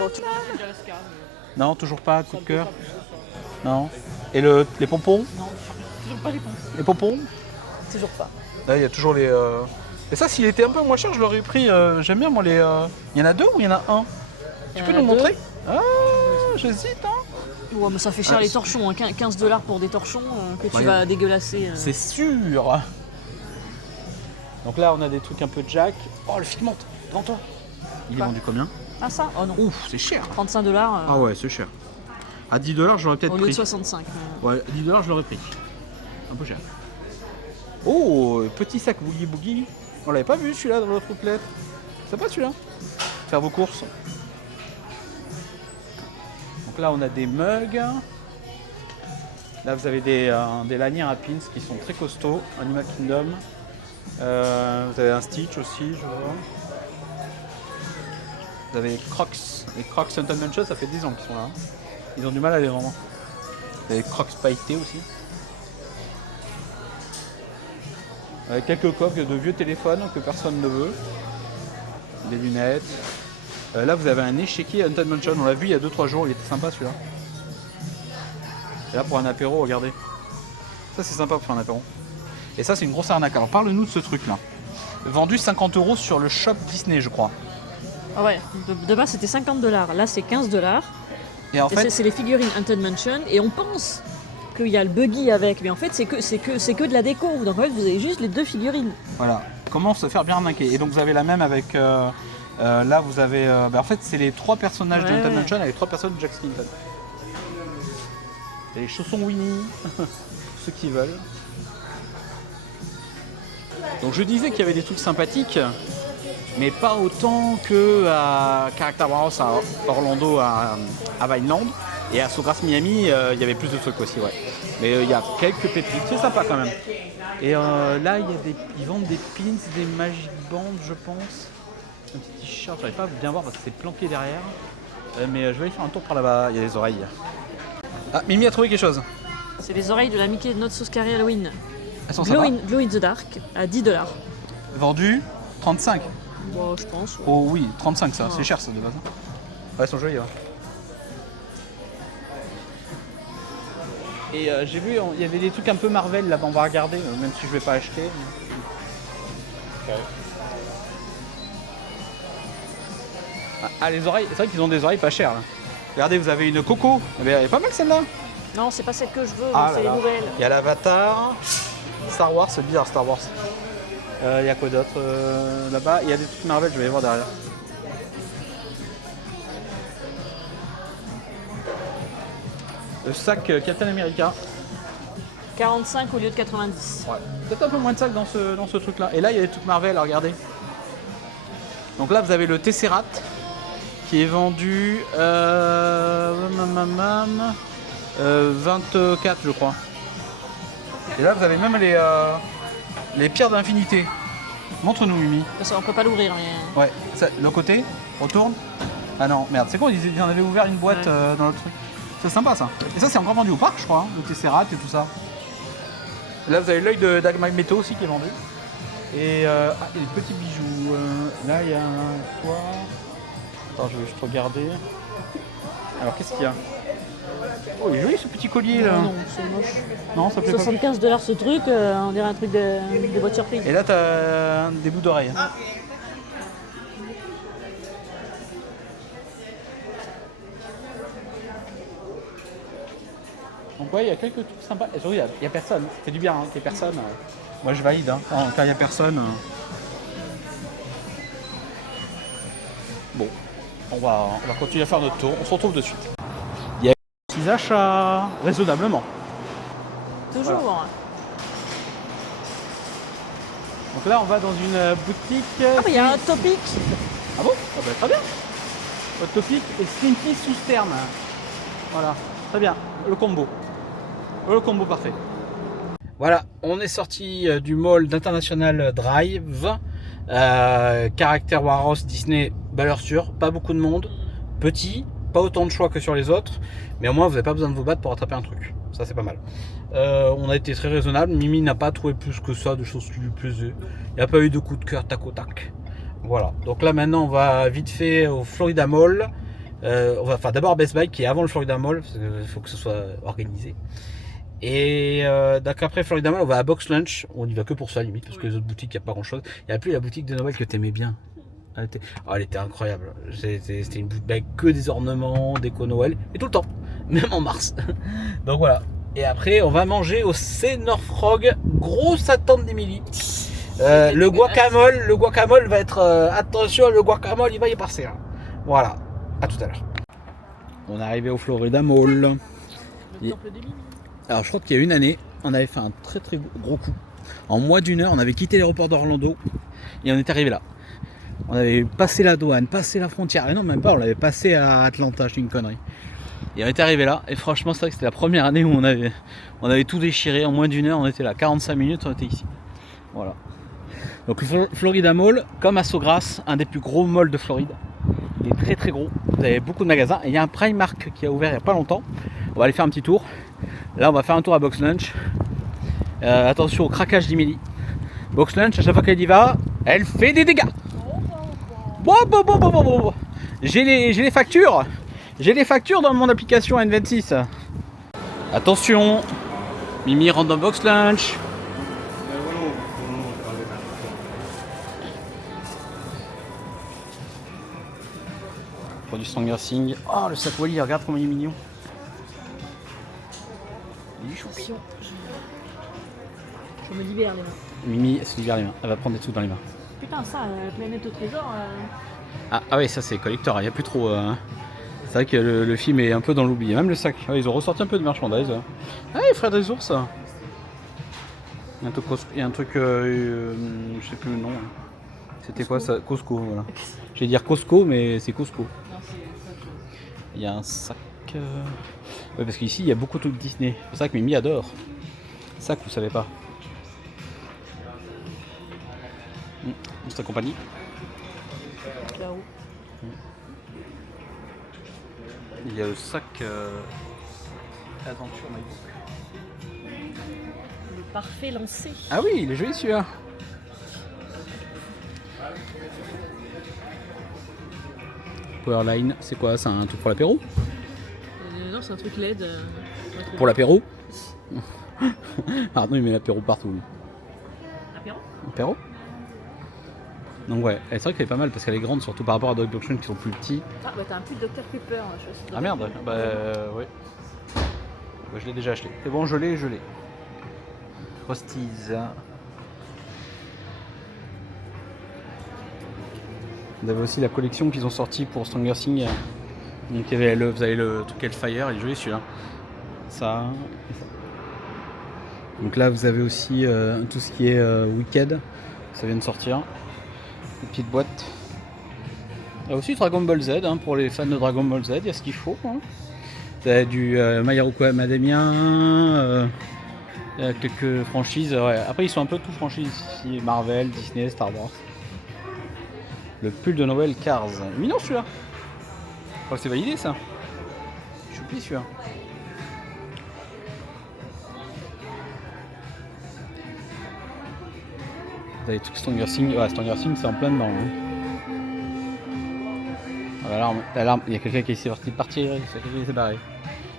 Bon, tu vois, Alaska, Non, toujours pas, coup ça de me cœur. fait pas plus, ça. Non. Et les pompons? Non, toujours pas les pompons. Les pompons? Toujours pas. Là, il y a toujours les. Et ça, s'il était un peu moins cher, je l'aurais pris. J'aime bien, moi, les. Il y en a 2 ou il y en a un? Tu peux nous montrer? Ah, j'hésite, hein. Ouais, mais ça fait cher Ah, les torchons, hein. 15 $ pour des torchons que tu Ouais. vas dégueulasser. C'est sûr. Donc là, on a des trucs un peu Jack. Oh, le Figment, devant toi. Il est Quoi? vendu combien? Ah ça? Oh non. Ouf, c'est cher. 35 $. Ah ouais, c'est cher. À 10 $, j'aurais peut-être Au lieu de pris. 65. Ouais, 10 $, je l'aurais pris. Un peu cher. Oh, petit sac Boogie Boogie. On l'avait pas vu celui-là dans l'autre outlet. C'est pas celui-là. Faire vos courses. Donc là, on a des mugs. Là, vous avez des lanières à pins qui sont très costauds. Animal Kingdom. Vous avez un Stitch aussi, je vois. Vous avez les Crocs. Les Crocs Haunted Mansion, ça fait 10 ans qu'ils sont là. Ils ont du mal à les vendre. Vous avez les Crocs pailletés aussi. Avec quelques coques de vieux téléphones que personne ne veut. Des lunettes. Là, vous avez un échiquier Haunted Mansion. On l'a vu il y a 2-3 jours. Il était sympa celui-là. Et là, pour un apéro, regardez. Ça, c'est sympa pour faire un apéro. Et ça, c'est une grosse arnaque. Alors, parle-nous de ce truc-là. Vendu 50 € sur le shop Disney, je crois. Ah ouais, de base c'était 50 $. Là c'est 15 $. Et en Et fait, c'est les figurines Haunted Mansion. Et on pense qu'il y a le buggy avec. Mais en fait c'est que de la déco. Donc en fait vous avez juste les 2 figurines. voilà. Comment se faire bien arnaquer. Et donc, vous avez la même avec. Là, vous avez. En fait, c'est les 3 personnages de Ouais. Haunted Mansion avec 3 personnes de Jack Skellington. Et les chaussons Winnie. Pour ceux qui veulent. Donc, je disais qu'il y avait des trucs sympathiques. Mais pas autant que à Character Warehouse à Orlando, à Vineland. Et à Sawgrass Miami, il y avait plus de trucs aussi, ouais. Mais il y a quelques pépites, c'est sympa quand même. Et là, ils vendent des pins, des Magic Bands, je pense. Un petit t-shirt, j'arrive pas à bien voir parce que c'est planqué derrière. Mais je vais aller faire un tour par là-bas, il y a les oreilles. Ah, Mimi a trouvé quelque chose. C'est les oreilles de la Mickey Not So Scary Halloween. Elles sont Glow sympas. in the Dark à 10 $. Vendues 35. Bon, je pense. Ouais. Oh oui, 35 ça, Ah. c'est cher ça de base. Ouais, elles sont jolies, ouais. Et j'ai vu, il y avait des trucs un peu Marvel là-bas, on va regarder, même si je vais pas acheter. Ah, les oreilles, c'est vrai qu'ils ont des oreilles pas chères là. Regardez, vous avez une Coco, elle est pas mal celle-là. Non, c'est pas celle que je veux, Ah c'est les nouvelles. Il y a l'Avatar, Star Wars, c'est bizarre Star Wars. Il y a quoi d'autre là-bas? Il y a des trucs Marvel, je vais les voir derrière. Le sac Captain America. 45 au lieu de 90. Ouais. Peut-être un peu moins de sacs dans ce truc-là. Et là, il y a des trucs Marvel, regardez. Donc là, vous avez le Tesseract qui est vendu 24, je crois. Et là, vous avez même les pierres d'infinité. Montre-nous, Mimi. Parce qu'on peut pas l'ouvrir, mais. Ouais, ça, le côté, retourne. Ah non, merde, c'est quoi? Ils en avaient ouvert une boîte Ouais. dans le truc. C'est sympa ça. Et ça, c'est encore vendu au parc, je crois, hein, le Tesseract et tout ça. Et là, vous avez l'œil de Magneto aussi qui est vendu. Et il y a des petits bijoux. Là, il y a quoi? Attends, je vais juste regarder. Alors, qu'est-ce qu'il y a? Oh, il est joli ce petit collier là. Non, c'est moche. Non, ça plaît pas. 75 $ ce truc, on dirait un truc de boîte surprise. Et là, t'as des bouts d'oreilles. Donc ouais, il y a quelques trucs sympas. Et surtout, il y a personne. Ça fait du bien, hein, qu'il y ait personne. Moi, je valide. Hein. Quand il n'y a personne. Bon, on va continuer à faire notre tour. On se retrouve de suite. Il y a des petits achats raisonnablement. Toujours. Voilà. Donc là, on va dans une boutique. Ah, mais il y a un topic. Ah bon? Ah bah, très bien. Hot Topic et Slinky sous Stern. Voilà, très bien. Le combo. Le combo parfait. Voilà, on est sorti du mall d'International Drive. Character Warehouse Disney, valeur sûre. Pas beaucoup de monde. Petit. Pas autant de choix que sur les autres. Mais au moins, vous n'avez pas besoin de vous battre pour attraper un truc. Ça, c'est pas mal. On a été très raisonnable. Mimi n'a pas trouvé plus que ça de choses qui lui plaisaient. Il n'y a pas eu de coup de cœur tac au tac. Voilà. Donc là, maintenant, on va vite fait au Florida Mall. On va faire d'abord Best Buy qui est avant le Florida Mall, parce qu'il faut que ce soit organisé. Et donc après Florida Mall, on va à Box Lunch. On y va que pour ça limite, parce que les autres boutiques, il n'y a pas grand chose. Il n'y a plus la boutique de Noël que t'aimais bien. Elle était incroyable. C'était une boutique avec que des ornements, déco Noël, et tout le temps, même en mars. Donc voilà. Et après, on va manger au Senor Frog. Grosse attente d'Emilie. Le guacamole va être. Attention, le guacamole, il va y passer. Hein. Voilà. À tout à l'heure. On est arrivé au Florida Mall. Le temple de Mimi. Alors je crois qu'il y a une année, on avait fait un très très gros coup. En moins d'une heure, on avait quitté l'aéroport d'Orlando et on est arrivé là. On avait passé la douane, passé la frontière. Et non, même pas, on l'avait passé à Atlanta, c'est une connerie. Et on est arrivé là, et franchement, c'est vrai que c'était la première année où on avait tout déchiré. En moins d'une heure, on était là, 45 minutes, on était ici. Voilà. Donc le Florida Mall, comme à Sawgrass, un des plus gros malls de Floride. Il est très très gros, vous avez beaucoup de magasins. Et il y a un Primark qui a ouvert il n'y a pas longtemps. On va aller faire un petit tour. Là, on va faire un tour à Box Lunch. Attention au craquage d'Emilie. Box Lunch, à chaque fois qu'elle y va, elle fait des dégâts. Bon. J'ai les factures. J'ai les factures dans mon application N26. Attention, Mimi rentre dans Box Lunch. Produit Stranger Things. Oh, le sac Wally, regarde comment il est mignon. Il est choupi. Je me libère les mains. Mimi, elle se libère les mains. Elle va prendre des trucs dans les mains. Putain, ça, Planète au Trésor. Ah oui, ça c'est collector, il n'y a plus trop. C'est vrai que le film est un peu dans l'oubli. Même le sac. Ils ont ressorti un peu de merchandise. Ah, les frères des ours. Il y a un truc, je sais plus le nom. C'était quoi ça? Costco, voilà. J'allais dire Costco, mais c'est Costco. Il y a un sac. Ouais, parce qu'ici il y a beaucoup de trucs Disney. C'est ça que Mimi adore. Sac, vous savez pas. Notre compagnie. Là-haut. Il y a le sac Aventure MyBook. Le parfait lancé. Ah oui, il est joli celui-là. Powerline, c'est quoi? C'est un truc pour l'apéro? Non, c'est un truc LED. Pour l'apéro? Pardon, il met l'apéro partout. Lui. Apéro? Apéro? Donc ouais, c'est vrai qu'elle est pas mal parce qu'elle est grande, surtout par rapport à Dog Auction qui sont plus petits. Ah bah t'as un pull Dr Pepper. Ah merde, bah ouais. Bah, je l'ai déjà acheté. C'est bon, je l'ai. Frosties. Vous avez aussi la collection qu'ils ont sortie pour Stranger Things. Donc vous avez le truc Hellfire, il est joli celui-là. Ça. Donc là vous avez aussi tout ce qui est Wicked. Ça vient de sortir. Une petite boîte. Il y a aussi Dragon Ball Z, hein, pour les fans de Dragon Ball Z, il y a ce qu'il faut. Hein. Vous avez du My Hero Academia, il y a quelques franchises. Ouais. Après ils sont un peu tous franchises ici, Marvel, Disney, Star Wars. Le pull de Noël Cars. Mignon celui-là. Je crois que c'est validé ça. Choupi celui-là. Vous avez tout Stranger Things. Ouais, Stranger Things c'est en plein dedans. Hein. Oh, l'alarme, il y a quelqu'un qui est parti, il y a quelqu'un qui s'est barré.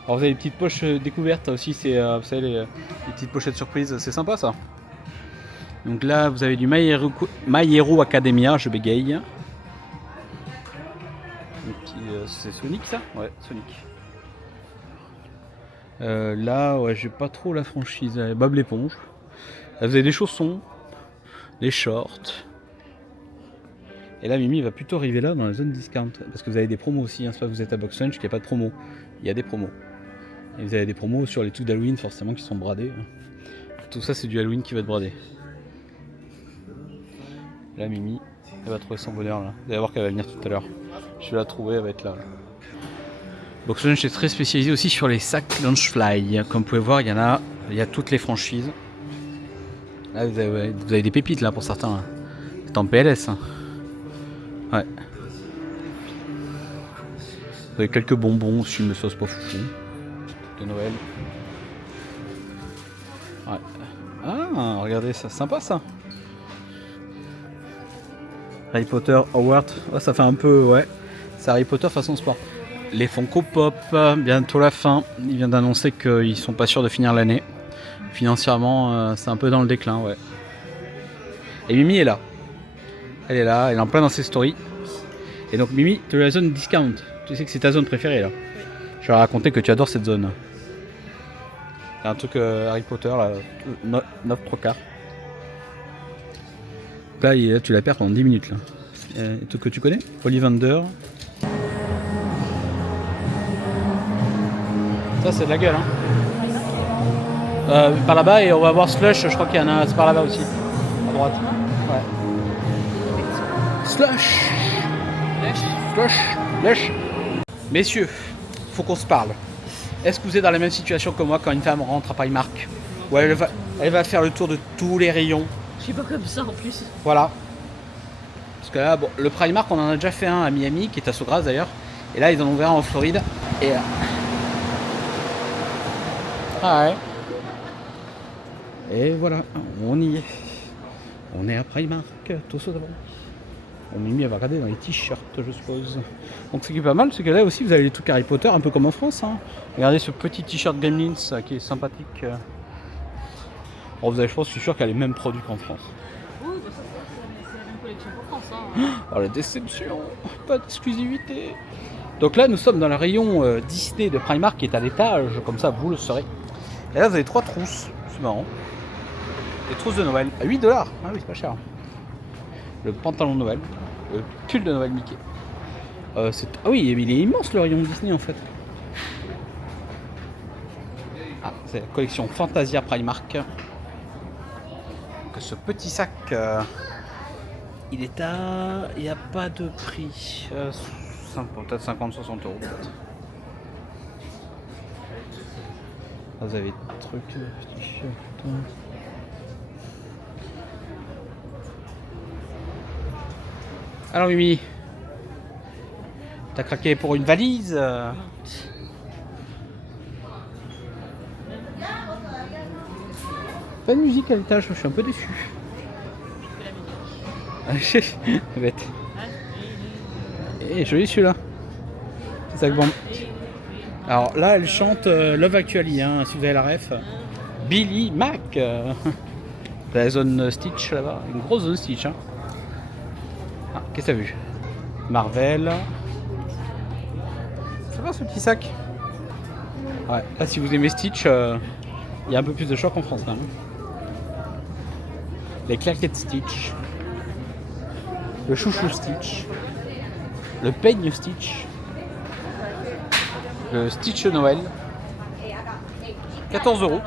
Alors vous avez les petites poches découvertes aussi, c'est vous savez les petites pochettes surprises, c'est sympa ça. Donc là vous avez du My Hero Academia, je bégaye. C'est Sonic ça? Ouais, Sonic. Là, ouais, j'ai pas trop la franchise. Bob l'éponge. Là, vous avez des chaussons, des shorts. Et là, Mimi va plutôt arriver là dans la zone discount. Parce que vous avez des promos aussi. Hein. Soit vous êtes à Box Lunch, qu'il n'y a pas de promo. Il y a des promos. Et vous avez des promos sur les trucs d'Halloween, forcément, qui sont bradés. Tout ça, c'est du Halloween qui va être bradé. Là, Mimi, elle va trouver son bonheur là. Vous allez voir qu'elle va venir tout à l'heure. Je vais la trouver, elle va être là. Box Lunch est très spécialisé aussi sur les sacs Launchfly. Comme vous pouvez voir, il y a toutes les franchises. Là, vous avez des pépites là pour certains. Là. C'est en PLS. Hein. Ouais. Vous avez quelques bonbons aussi, mais ça c'est pas foufou. De Noël. Ouais. Ah, regardez, ça, sympa ça. Harry Potter Hogwarts. Ouais, ça fait un peu, ouais. C'est Harry Potter façon sport. Les Funko Pop, bientôt la fin. Il vient d'annoncer qu'ils sont pas sûrs de finir l'année. Financièrement, c'est un peu dans le déclin, ouais. Et Mimi est là. Elle est là, elle est en plein dans ses stories. Et donc Mimi, tu es la zone discount. Tu sais que c'est ta zone préférée là. Oui. Je vais raconter que tu adores cette zone. C'est un truc Harry Potter là, 9 3 quarts. Là, tu la perds pendant 10 minutes là. Un truc que tu connais, Ollivander. Ça c'est de la gueule hein. Par là-bas et on va voir Slush, je crois qu'il y en a, c'est par là-bas aussi. À droite. Ouais. Slush. Slush. Messieurs, faut qu'on se parle. Est-ce que vous êtes dans la même situation que moi quand une femme rentre à Primark? Ouais, elle va faire le tour de tous les rayons. Je suis pas comme ça en plus. Voilà. Parce que là, bon, le Primark, on en a déjà fait un à Miami, qui est à Sogras d'ailleurs. Et là, ils en ont ouvert un en Floride. Et ah ouais. Et voilà, on y est. On est à Primark, tout ça d'abord. On est mis à regarder dans les t-shirts, je suppose. Donc ce qui est pas mal, c'est que là aussi, vous avez les trucs Harry Potter, un peu comme en France. Hein. Regardez ce petit t-shirt Gremlins qui est sympathique. Alors vous avez, je pense, je suis sûr qu'il y a les mêmes produits qu'en France. Oui, bah ça, c'est la même collection qu'en France. Hein. Oh la déception, pas d'exclusivité. Donc là, nous sommes dans le rayon Disney de Primark qui est à l'étage, comme ça vous le saurez. Et là, vous avez 3 trousses, c'est marrant. Des trousses de Noël à 8$. Ah oui, c'est pas cher. Le pantalon de Noël, le pull de Noël Mickey. Ah oui, il est immense le rayon Disney en fait. Ah, c'est la collection Fantasia Primark. Donc, ce petit sac, il est à... Il n'y a pas de prix. Peut-être 50-60€ peut-être. Là, vous avez des trucs, petits t-shirts. Alors Mimi, t'as craqué pour une valise Pas de musique à l'étage, je suis un peu déçu. Bête. Et joli celui-là. C'est ça que bon. Alors là, elle chante Love Actually, hein, si vous avez la ref. Billy Mac. La zone Stitch là-bas, une grosse zone Stitch. Hein. Ah, qu'est-ce que t'as vu? Marvel. Ça va ce petit sac? Ouais, là si vous aimez Stitch, il y a un peu plus de choix qu'en France quand même. Les claquettes Stitch. Le chouchou Stitch. Le peigne Stitch. Le Stitch de Noël. 14€.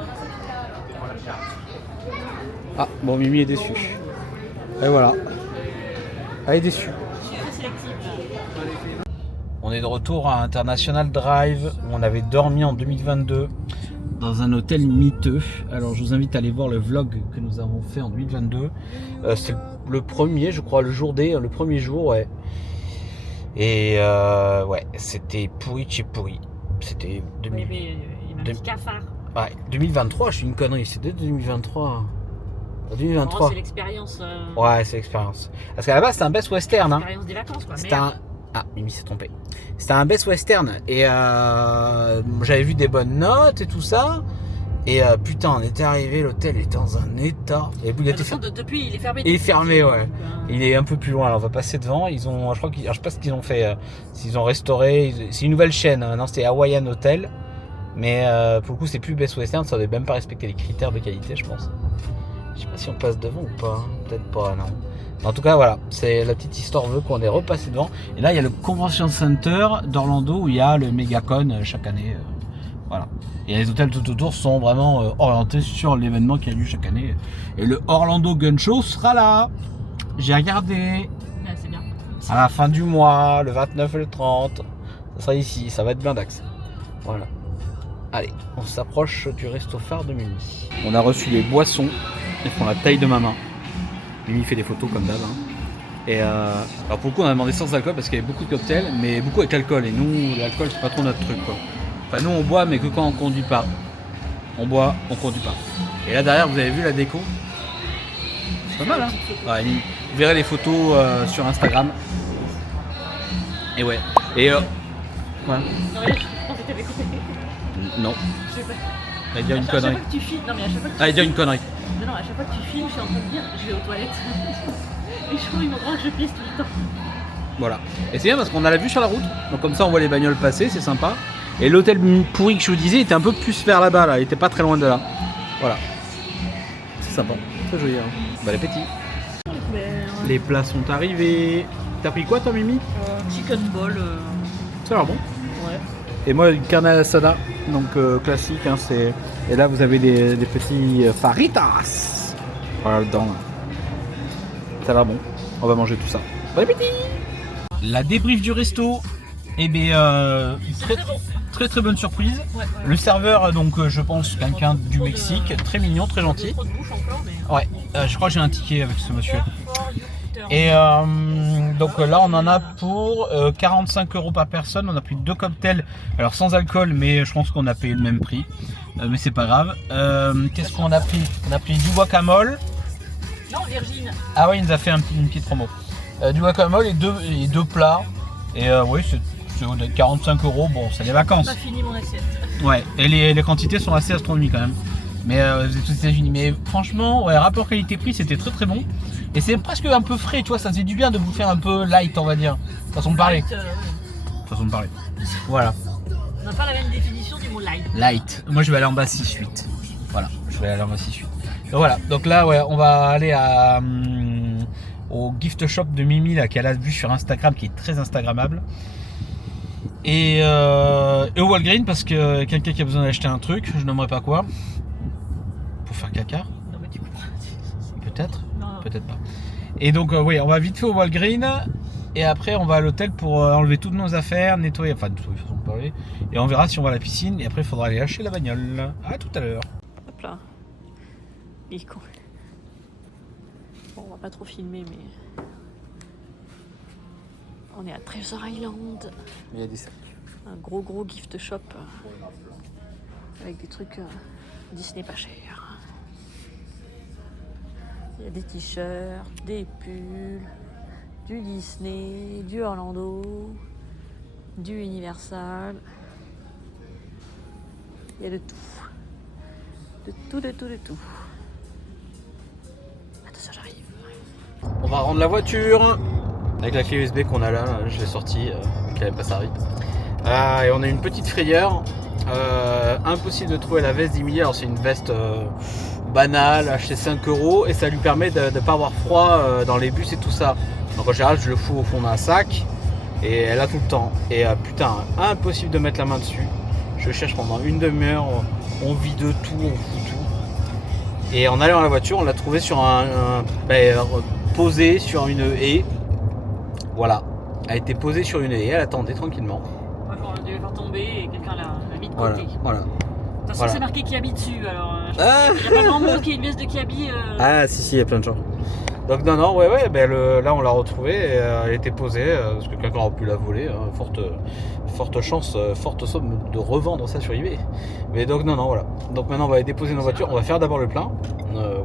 Ah, bon, Mimi est déçue. Et voilà. Elle est déçue. On est de retour à International Drive où on avait dormi en 2022 dans un hôtel miteux. Alors je vous invite à aller voir le vlog que nous avons fait en 2022. C'est le premier, je crois, le premier jour, ouais. Et ouais, c'était pourri de chez pourri. C'était 2000. Oui, mais il m'a dit cafard. Ouais, 2023, je suis une connerie, c'était 2023. 2023. Oh, c'est l'expérience. Ouais, c'est l'expérience. Parce qu'à la base, c'était un Best Western. Hein. L'expérience des vacances, quoi. C'était un... Ah, Mimi s'est trompée. C'était un Best Western. Et j'avais vu des bonnes notes et tout ça. Et putain, on était arrivé, l'hôtel était dans un état. Et puis, depuis, il est fermé. Il est fermé, ouais. Il est un peu plus loin. Alors, on va passer devant. Ils ont, je crois qu'ils, je sais pas ce qu'ils ont fait. S'ils ont restauré. C'est une nouvelle chaîne. Non, c'était Hawaiian Hotel. Mais pour le coup, c'est plus Best Western. Ça n'avait même pas respecté les critères de qualité, je pense. Je sais pas si on passe devant ou pas. Peut-être pas, non. En tout cas, voilà. C'est la petite histoire veut qu'on est repassé devant. Et là, il y a le Convention Center d'Orlando où il y a le Megacon chaque année. Voilà. Et les hôtels tout autour sont vraiment orientés sur l'événement qui a lieu chaque année. Et le Orlando Gun Show sera là. J'ai regardé. Ouais, c'est bien. À la fin du mois, le 29 et le 30. Ça sera ici. Ça va être blindax. Voilà. Allez, on s'approche du resto phare de Mimi. On a reçu les boissons. Ils font la taille de ma main. Mimi fait des photos comme d'hab. Hein. Et alors pour le coup, on a demandé sans alcool parce qu'il y avait beaucoup de cocktails, mais beaucoup avec alcool. Et nous, l'alcool, c'est pas trop notre truc, quoi. Enfin, nous, on boit, mais que quand on conduit pas. On boit, on conduit pas. Et là derrière, vous avez vu la déco. C'est pas mal, hein. Ouais, vous verrez les photos sur Instagram. Et ouais. Et Ouais. Non, mais là, je pensais que t'avais coupé. Non. Je sais pas. Elle dit une À chaque connerie. fois que tu filmes, non mais à chaque fois que tu Ah, elle dit une connerie. Non, à chaque fois que tu filmes, je suis en train de dire, je vais aux toilettes. Et je trouve, ils vont croire que je pisse tout le temps. Voilà. Et c'est bien parce qu'on a la vue sur la route. Donc comme ça, on voit les bagnoles passer, c'est sympa. Et l'hôtel pourri que je vous disais était un peu plus vers là-bas, là. Il était pas très loin de là. Voilà. C'est sympa. Très joli. Hein. Bon appétit. Les plats sont arrivés. T'as pris quoi, toi, Mimi? Chicken ball. Ça a l'air bon. Ouais. Et moi, une carne asada, donc classique. Hein, c'est... Et là, vous avez des petits faritas. Voilà, dedans. Là. Ça a l'air bon. On va manger tout ça. Bon appétit. La débrief du resto. Eh bien, très bonne surprise. Ouais. Le serveur, donc je pense quelqu'un du Mexique, très mignon, très gentil. Trop de bouche encore, mais... Ouais, je crois que j'ai un ticket avec ce monsieur. Et donc là, on en a pour 45 € par personne. On a pris 2 cocktails, alors sans alcool, mais je pense qu'on a payé le même prix. Mais c'est pas grave. Qu'est-ce qu'on a pris? On a pris du guacamole. Non, Virgin. Ah ouais, il nous a fait une petite promo. Du guacamole et deux plats. Et oui, c'est 45 €. Bon, c'est les vacances. J'ai pas fini mon assiette. Ouais, et les quantités sont assez astronomiques quand même. Mais vous êtes aux États-Unis. Mais franchement, ouais, rapport qualité-prix, c'était très bon. Et c'est presque un peu frais, tu vois, ça faisait du bien de bouffer un peu light, on va dire. Façon de parler. Light, Façon de parler. Voilà. On n'a pas la même définition du mot light. Light. Moi, je vais aller en bas 6-8. Voilà, je vais aller en bas 6-8. Donc voilà, donc là, ouais, on va aller au gift shop de Mimi, là, qui a la vue sur Instagram, qui est très instagrammable. Et au Walgreens, parce que quelqu'un qui a besoin d'acheter un truc, je n'aimerais pas quoi. Pour faire caca. Non, mais tu comprends. Peut-être. Non. Peut-être pas. Et donc oui, on va vite fait au Walgreens et après on va à l'hôtel pour enlever toutes nos affaires, nettoyer, enfin nettoyer façon de parler, et on verra si on va à la piscine et après il faudra aller lâcher la bagnole. À tout à l'heure. Hop là. Il est con. Bon, on va pas trop filmer, mais... On est à Treasure Island. Il y a des sacs. Un gros gift shop. Avec des trucs Disney pas cher. Il y a des t-shirts, des pulls, du Disney, du Orlando, du Universal. Il y a de tout. De tout. Attention, j'arrive. On va rendre la voiture avec la clé USB qu'on a là, je l'ai sortie, qui n'avait pas servi. Et on a une petite frayeur. Impossible de trouver la veste d'Emilia. Alors c'est une veste banale, achetée 5 € et ça lui permet de ne pas avoir froid dans les bus et tout ça. Donc en général je le fous au fond d'un sac et elle a tout le temps. Et putain, impossible de mettre la main dessus. Je cherche pendant une demi-heure, on vide tout, on fout tout. Et en allant à la voiture, on l'a trouvé sur posée sur une haie. Voilà, elle a été posée sur une haie, elle attendait tranquillement. Ouais, on devait faire tomber et quelqu'un l'a mis de Voilà, côté. voilà. De toute façon, Voilà. c'est marqué Kiabi dessus, alors Ah. il n'y a pas grand monde qui ait une veste de Kiabi. Ah si, il y a plein de gens. Donc non, ouais, là on l'a retrouvée et elle était posée parce que quelqu'un aurait pu la voler. Hein, forte chance, forte somme de revendre ça sur eBay. Mais donc non, voilà. Donc maintenant on va aller déposer nos voitures. On va faire d'abord le plein.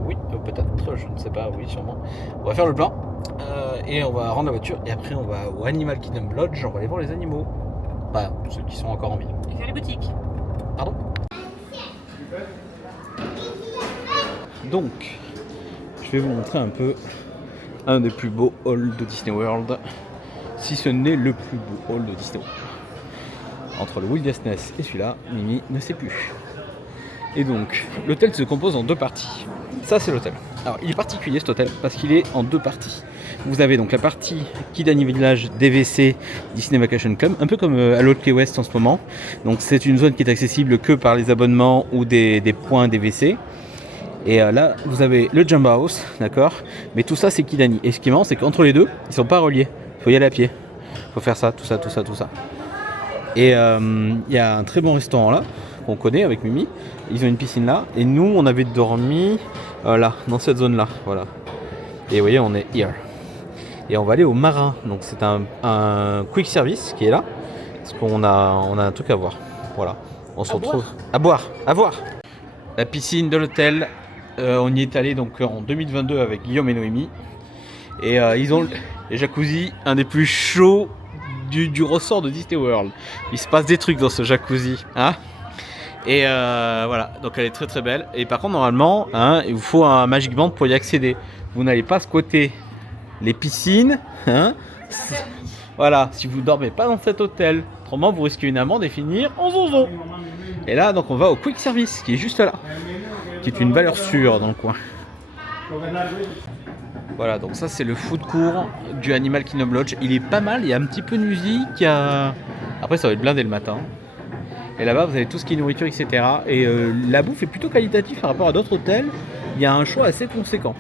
Oui, peut-être, je ne sais pas, oui sûrement. On va faire le plein et on va rendre la voiture et après on va au Animal Kingdom Lodge. On va aller voir les animaux. Bah, ceux qui sont encore en vie. Et faire les boutiques. Pardon. Donc, je vais vous montrer un peu un des plus beaux halls de Disney World, si ce n'est le plus beau hall de Disney World. Entre le Wilderness et celui-là, Mimi ne sait plus. Et donc, l'hôtel se compose en deux parties. Ça, c'est l'hôtel. Alors, il est particulier cet hôtel parce qu'il est en deux parties. Vous avez donc la partie Kidani Village DVC Disney Vacation Club, un peu comme à l'Old Key West en ce moment. Donc, c'est une zone qui est accessible que par les abonnements ou des points DVC. Et là, vous avez le Jumbo House, d'accord. Mais tout ça, c'est Kidani. Et ce qui est marrant, c'est qu'entre les deux, ils sont pas reliés. Il faut y aller à pied. Il faut faire ça, tout ça. Et il y a un très bon restaurant là, qu'on connaît avec Mimi. Ils ont une piscine là. Et nous, on avait dormi là, dans cette zone-là. Voilà. Et vous voyez, on est here. Et on va aller au Marin. Donc c'est un quick service qui est là. Parce qu'on a un truc à voir. Voilà. On se retrouve. À boire. La piscine de l'hôtel. On y est allé donc en 2022 avec Guillaume et Noémie. Et ils ont les jacuzzi, un des plus chauds du ressort de Disney World. Il se passe des trucs dans ce jacuzzi, hein. Et voilà, donc elle est très très belle. Et par contre, normalement, hein, il vous faut un Magic Band pour y accéder. Vous n'allez pas squatter les piscines, hein. Voilà, si vous dormez pas dans cet hôtel, autrement vous risquez une amende et finir en zonzon. Et là, donc on va au Quick Service qui est juste là, qui est une valeur sûre dans le coin. Voilà, donc ça c'est le food court du Animal Kingdom Lodge. Il est pas mal, il y a un petit peu de musique. Après ça va être blindé le matin. Et là-bas vous avez tout ce qui est nourriture, etc. Et la bouffe est plutôt qualitative par rapport à d'autres hôtels. Il y a un choix assez conséquent.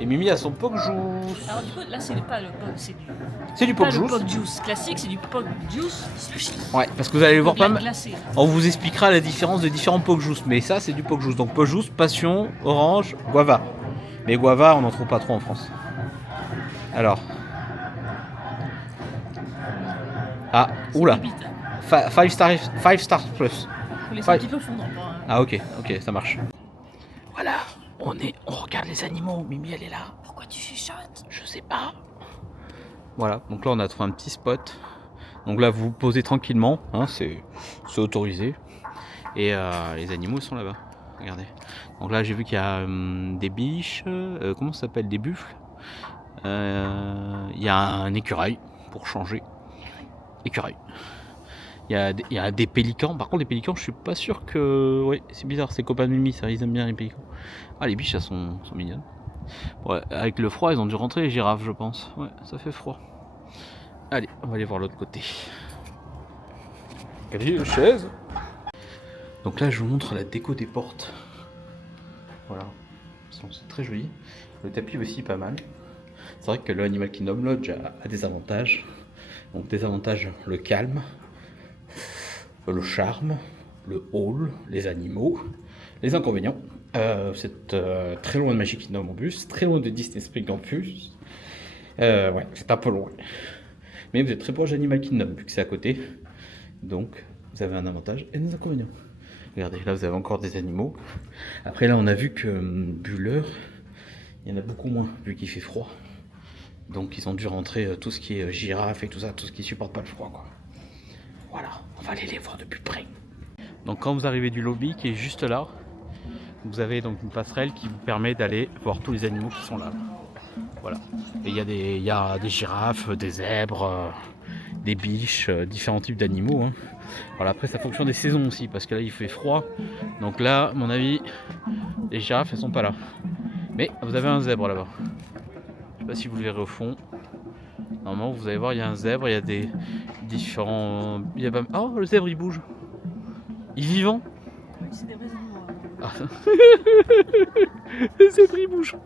Et Mimi a son Pok Juice. Alors du coup, là, c'est pas le Pok, C'est du pas Pok le Juice. Pok Juice classique, c'est du Pok Juice special. Ouais, parce que vous allez le voir De la pas mal. glacée. On vous expliquera la différence de différents Pok Juice. Mais ça c'est du Pok Juice. Donc Pok Juice, passion, orange, guava. Mais guava, on n'en trouve pas trop en France. Alors. Ah, oula. 5 stars plus. Faut laisser Ouais. un petit peu fondre. Ah ok, ça marche. Voilà, on regarde les animaux. Mimi, elle est là. Pourquoi tu chuchotes? Je sais pas. Voilà, donc là on a trouvé un petit spot. Donc là vous vous posez tranquillement, hein, c'est autorisé. Et les animaux sont là-bas. Regardez. Donc là j'ai vu qu'il y a des biches, comment ça s'appelle, des buffles. Il y a un écureuil pour changer. Écureuil. Il y a des pélicans. Par contre les pélicans je suis pas sûr que... Oui c'est bizarre, c'est copains de Mimi, ça ils aiment bien les pélicans. Ah les biches elles sont mignonnes. Ouais, avec le froid ils ont dû rentrer les girafes je pense. Ouais ça fait froid. Allez on va aller voir l'autre côté. Quelle chaise. Donc là je vous montre la déco des portes. Voilà, c'est très joli. Le tapis aussi pas mal. C'est vrai que le Animal Kingdom Lodge a des avantages. Donc des avantages, le calme, le charme, le hall, les animaux. Les inconvénients, c'est très loin de Magic Kingdom en bus, très loin de Disney Springs en bus. Ouais, c'est un peu loin. Mais vous êtes très proche d'Animal Kingdom vu que c'est à côté. Donc vous avez un avantage et des inconvénients. Regardez, là vous avez encore des animaux. Après là on a vu que vu l'heure, il y en a beaucoup moins vu qu'il fait froid. Donc ils ont dû rentrer tout ce qui est girafe et tout ça, tout ce qui supporte pas le froid quoi. Voilà, on va aller les voir de plus près. Donc quand vous arrivez du lobby qui est juste là, vous avez donc une passerelle qui vous permet d'aller voir tous les animaux qui sont là. Voilà. Et il y a des girafes, des zèbres, des biches, différents types d'animaux. Hein. Voilà, après ça fonctionne des saisons aussi, parce que là il fait froid. Donc là, à mon avis, les girafes elles sont pas là. Mais vous avez un zèbre là-bas. Je sais pas si vous le verrez au fond. Normalement vous allez voir, il y a un zèbre, il y a des différents... Il y a pas... Oh le zèbre il bouge. Il est vivant. Oui, c'est des vrais animaux. Ah. Le zèbre il bouge.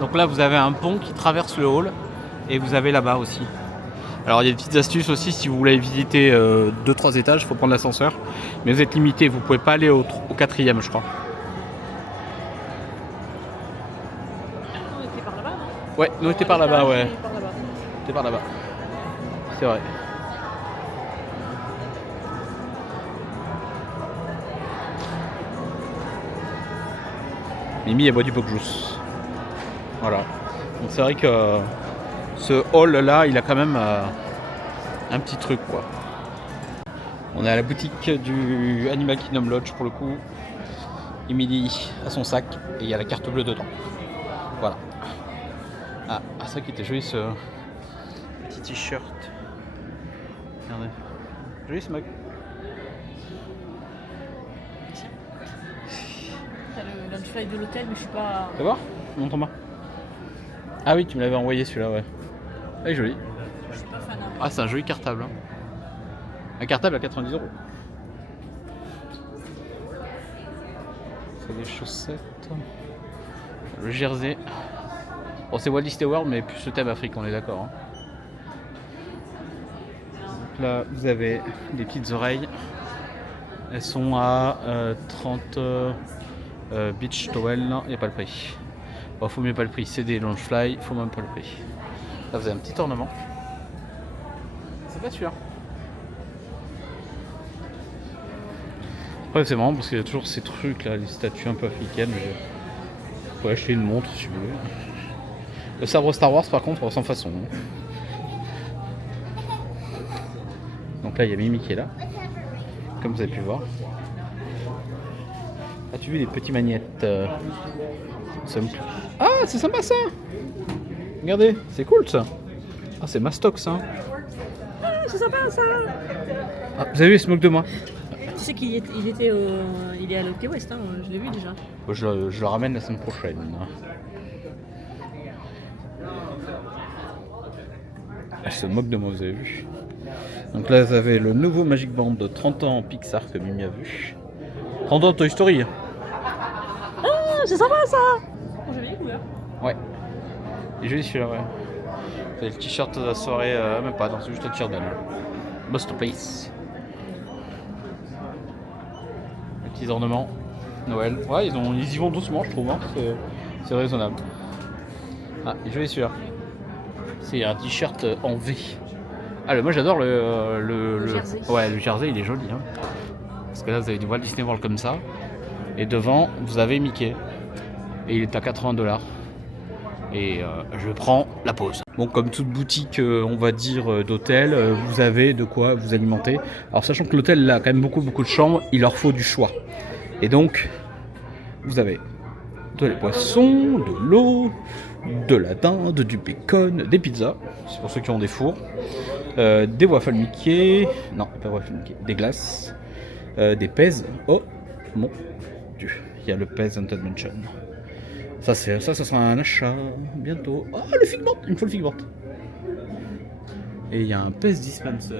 Donc là vous avez un pont qui traverse le hall. Et vous avez là-bas aussi. Alors il y a des petites astuces aussi si vous voulez visiter 2-3 étages, il faut prendre l'ascenseur. Mais vous êtes limité, vous pouvez pas aller au 4e je crois. On était par là-bas, non? Ouais, nous on était par là-bas, ouais. Par là-bas. C'était par là-bas. C'est vrai. Mimi elle boit du Pok Juice. Voilà. Donc c'est vrai que ce hall là il a quand même un petit truc quoi. On est à la boutique du Animal Kingdom Lodge pour le coup. Emily a son sac et il y a la carte bleue dedans. Voilà. Ah, ça qui était joli ce petit t-shirt. Regardez. Joli ce mug. T'as le lunchfly de l'hôtel, mais je suis pas. Tu vas voir? Montre-moi. Ah oui, tu me l'avais envoyé celui-là, ouais. Ah, il est joli. Je suis pas fan. Hein. Ah, c'est un joli cartable. Hein. Un cartable à 90 €. C'est des chaussettes. Le jersey. Bon, c'est Walt Disney World, mais plus le thème Afrique, on est d'accord. Hein. Donc là, vous avez des petites oreilles. Elles sont à 30 beach towel. Non, il n'y a pas le prix. Bon, faut mieux pas le prix. C'est des Loungefly, faut même pas le prix. Là, vous avez un petit ornement. C'est pas sûr. Après, c'est marrant parce qu'il y a toujours ces trucs là, les statues un peu africaines. Vous pouvez acheter une montre si vous voulez. Le sabre Star Wars, par contre, sans façon. Donc là, il y a Mimi qui est là, comme vous avez pu voir. As-tu vu les petits magnettes Ah, c'est sympa ça. Regardez, c'est cool ça. Ah, c'est Mastoc ça. Ah, c'est sympa ça. Ah, vous avez vu, il se moque de moi. Tu sais qu'il est à l'Octé West, hein, je l'ai vu déjà. Bon, je le ramène la semaine prochaine. Elle se moque de moi, vous avez vu. Donc là, vous avez le nouveau Magic Band de 30 ans Pixar que Mimi a vu. 30 ans Toy Story. Ah, c'est sympa ça. Oh, j'aime bien les couleurs. Ouais. Il est joli celui-là, ouais. Vous avez le t-shirt de la soirée, même pas, non, c'est juste le t-shirt d'elle. Masterpiece. Les petits ornements. Noël. Ouais, ils y vont doucement, je trouve. Hein. C'est raisonnable. Ah, il est joli celui-là. C'est un t-shirt en V. Ah, moi j'adore le jersey. Ouais, le jersey, il est joli. Hein. Parce que là, vous avez du Walt Disney World comme ça. Et devant, vous avez Mickey. Et il est à 80$. Et je prends la pause. Bon, comme toute boutique, on va dire, d'hôtel, vous avez de quoi vous alimenter. Alors, sachant que l'hôtel a quand même beaucoup de chambres, il leur faut du choix. Et donc, vous avez de les poissons, de l'eau, de la dinde, du bacon, des pizzas, c'est pour ceux qui ont des fours, des waffles Mickey, non, pas waffles Mickey, des glaces, des pèses. Oh mon Dieu, il y a le Pez Haunted Mansion. Ça sera un achat bientôt. Oh, le Figment, il me faut le Figment. Et il y a un Pez Dispenser.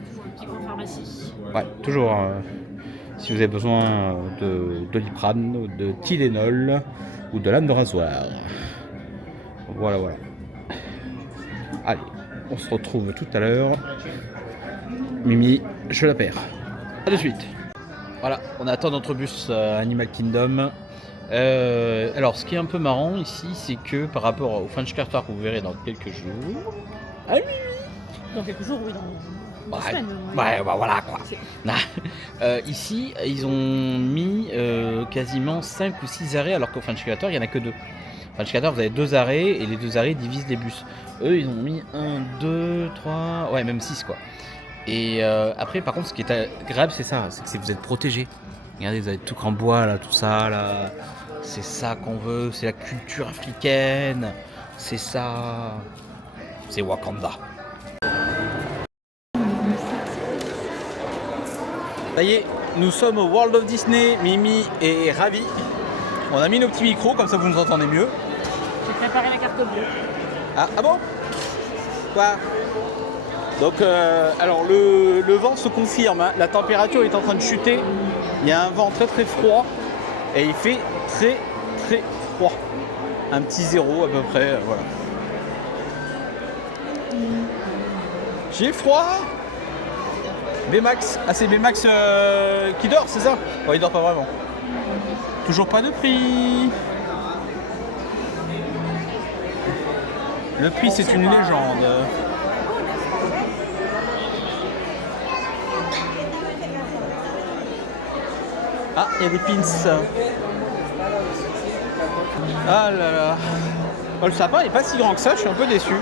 Toujours un petit coin pharmacie. Ouais, toujours. Si vous avez besoin de Doliprane, de Tylenol ou de lame de rasoir. Voilà. Allez, on se retrouve tout à l'heure. Mimi, je la perds. A de suite. Voilà, on attend notre bus Animal Kingdom. Alors, ce qui est un peu marrant ici, c'est que par rapport au French Carter que vous verrez dans quelques jours. Ah oui. Dans quelques jours, oui, dans une semaine. Ouais, bah voilà quoi. Ici, ils ont mis quasiment 5 ou 6 arrêts, alors qu'au French Carter, il n'y en a que 2. French Carter, vous avez 2 arrêts et les 2 arrêts divisent les bus. Eux, ils ont mis 1, 2, 3, ouais, même 6 quoi. Et après, par contre, ce qui est agréable, c'est ça, c'est que vous êtes protégés. Regardez, vous avez tout en bois là, tout ça là. C'est ça qu'on veut, c'est la culture africaine. C'est ça. C'est Wakanda. Ça y est, nous sommes au World of Disney, Mimi est ravie. On a mis nos petits micros, comme ça vous nous entendez mieux. J'ai préparé la carte bleue. Ah bon? Quoi? Donc, alors le vent se confirme, hein. La température est en train de chuter. Il y a un vent très froid et il fait très froid. Un petit 0 à peu près, voilà. J'ai froid. Bmax, ah c'est Bmax qui dort, c'est ça? Ouais, il dort pas vraiment. Toujours pas de prix. Le prix c'est une légende. Ah, il y a des pins. Ah là là. Oh, le sapin est pas si grand que ça, je suis un peu déçu.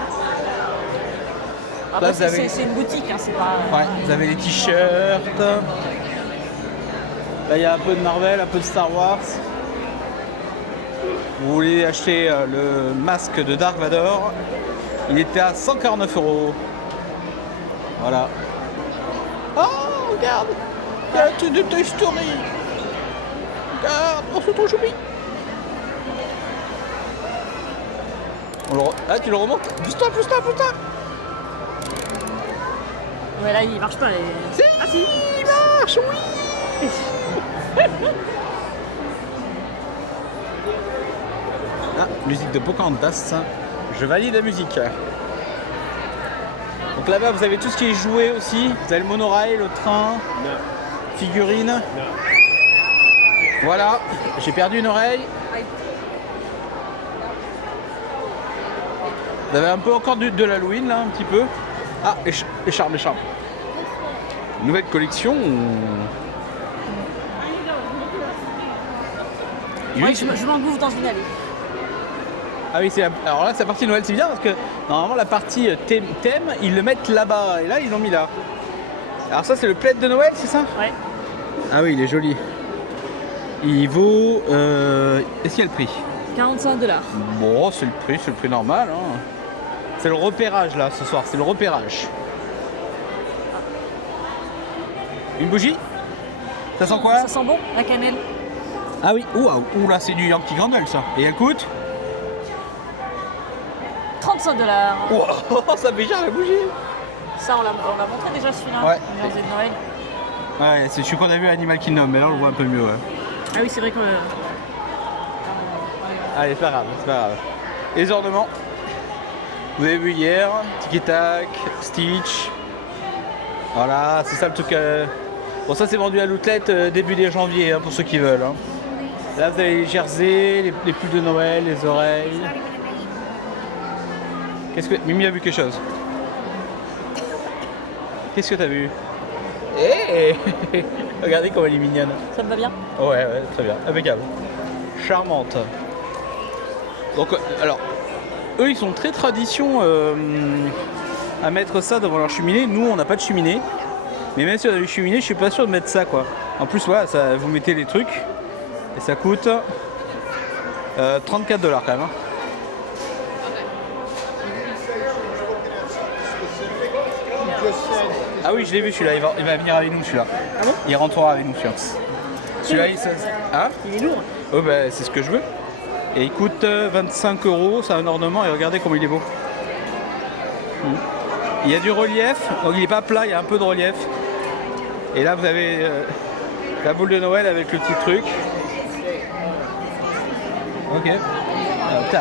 Ah Là, bah, vous avez... c'est une boutique, hein, c'est pas... Ouais, vous avez les t-shirts. Là, il y a un peu de Marvel, un peu de Star Wars. Vous voulez acheter le masque de Dark Vador. Il était à 149€. Voilà. Oh, regarde. Il y a un truc de Toy Story. Regarde, oh, c'est trop choupi. Ah, tu le remontes. Pousse-toi. Ouais, là, il marche pas. Les... Si, ah si, il marche, oui. Ah, musique de Pocahontas. Je valide la musique. Donc là-bas, vous avez tout ce qui est joué aussi. Vous avez le monorail, le train, figurines. Voilà, j'ai perdu une oreille. Vous avez un peu encore de l'Halloween là, un petit peu. Ah, écharpe. Nouvelle collection. Ouais, je m'engouffre dans une allée. Ah oui, alors là, c'est la partie Noël, c'est bien parce que normalement, la partie thème, ils le mettent là-bas. Et là, ils l'ont mis là. Alors, ça, c'est le plaid de Noël, c'est ça? Ouais. Ah oui, il est joli. Il vaut. Est-ce qu'il y a le prix? 45 $. Bon, c'est le prix normal. Hein. C'est le repérage là ce soir, c'est le repérage. Une bougie? Ça sent quoi? Ça sent bon, la cannelle. Ah oui, ouh là, c'est du Yankee Candle ça. Et elle coûte? 35 $. Oh, ça fait cher la bougie. Ça, on l'a montré déjà celui-là. Ouais. Le jersey de Noël. Ouais, c'est celui qu'on a vu à Animal Kingdom, mais là on le voit un peu mieux. Ouais. Ah oui, c'est vrai que. Allez, c'est pas grave, c'est pas grave. Les ornements. Vous avez vu hier, Tiki Tac, Stitch. Voilà, c'est ça le truc. Bon, ça c'est vendu à l'outlet début des janvier hein, pour ceux qui veulent. Hein. Là vous avez les jerseys, les pulls de Noël, les oreilles. Qu'est-ce que. Mimi a vu quelque chose. Qu'est-ce que t'as vu? Regardez comme elle est mignonne. Ça me va bien. Ouais, très bien, impeccable. Charmante. Donc, alors, eux ils sont très tradition à mettre ça devant leur cheminée. Nous on n'a pas de cheminée. Mais même si on a une cheminée, je suis pas sûr de mettre ça quoi. En plus, voilà, ça, vous mettez les trucs et ça coûte 34 $ quand même. Hein. Ah oui, je l'ai vu celui-là, il va venir avec nous celui-là. Ah bon? Il rentrera avec nous celui-là. Celui-là, hein? Il est lourd. Oh bah c'est ce que je veux. Et il coûte 25 €, c'est un ornement et regardez comme il est beau. Il y a du relief, donc il n'est pas plat, il y a un peu de relief. Et là vous avez la boule de Noël avec le petit truc. Ok. Ah, putain,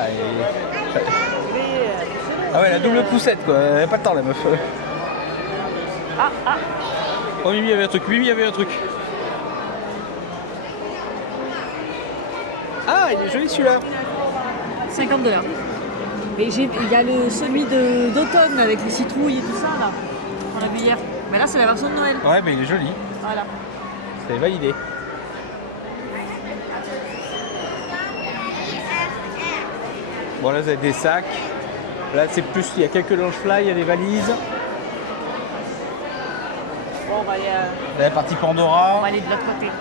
ah ouais, la double poussette quoi, elle a pas le temps la meuf. Oh Mimi avait un truc, Ah, il est joli celui-là. 50 $. Et il y a celui d'automne avec les citrouilles et tout ça là. On l'a vu hier. Mais là c'est la version de Noël. Ouais, mais il est joli. Voilà. C'est validé. Bon là vous avez des sacs. Là c'est plus, il y a quelques Longefly, il y a des valises. Bon, on va aller, La partie Pandora. on va aller de l'autre côté.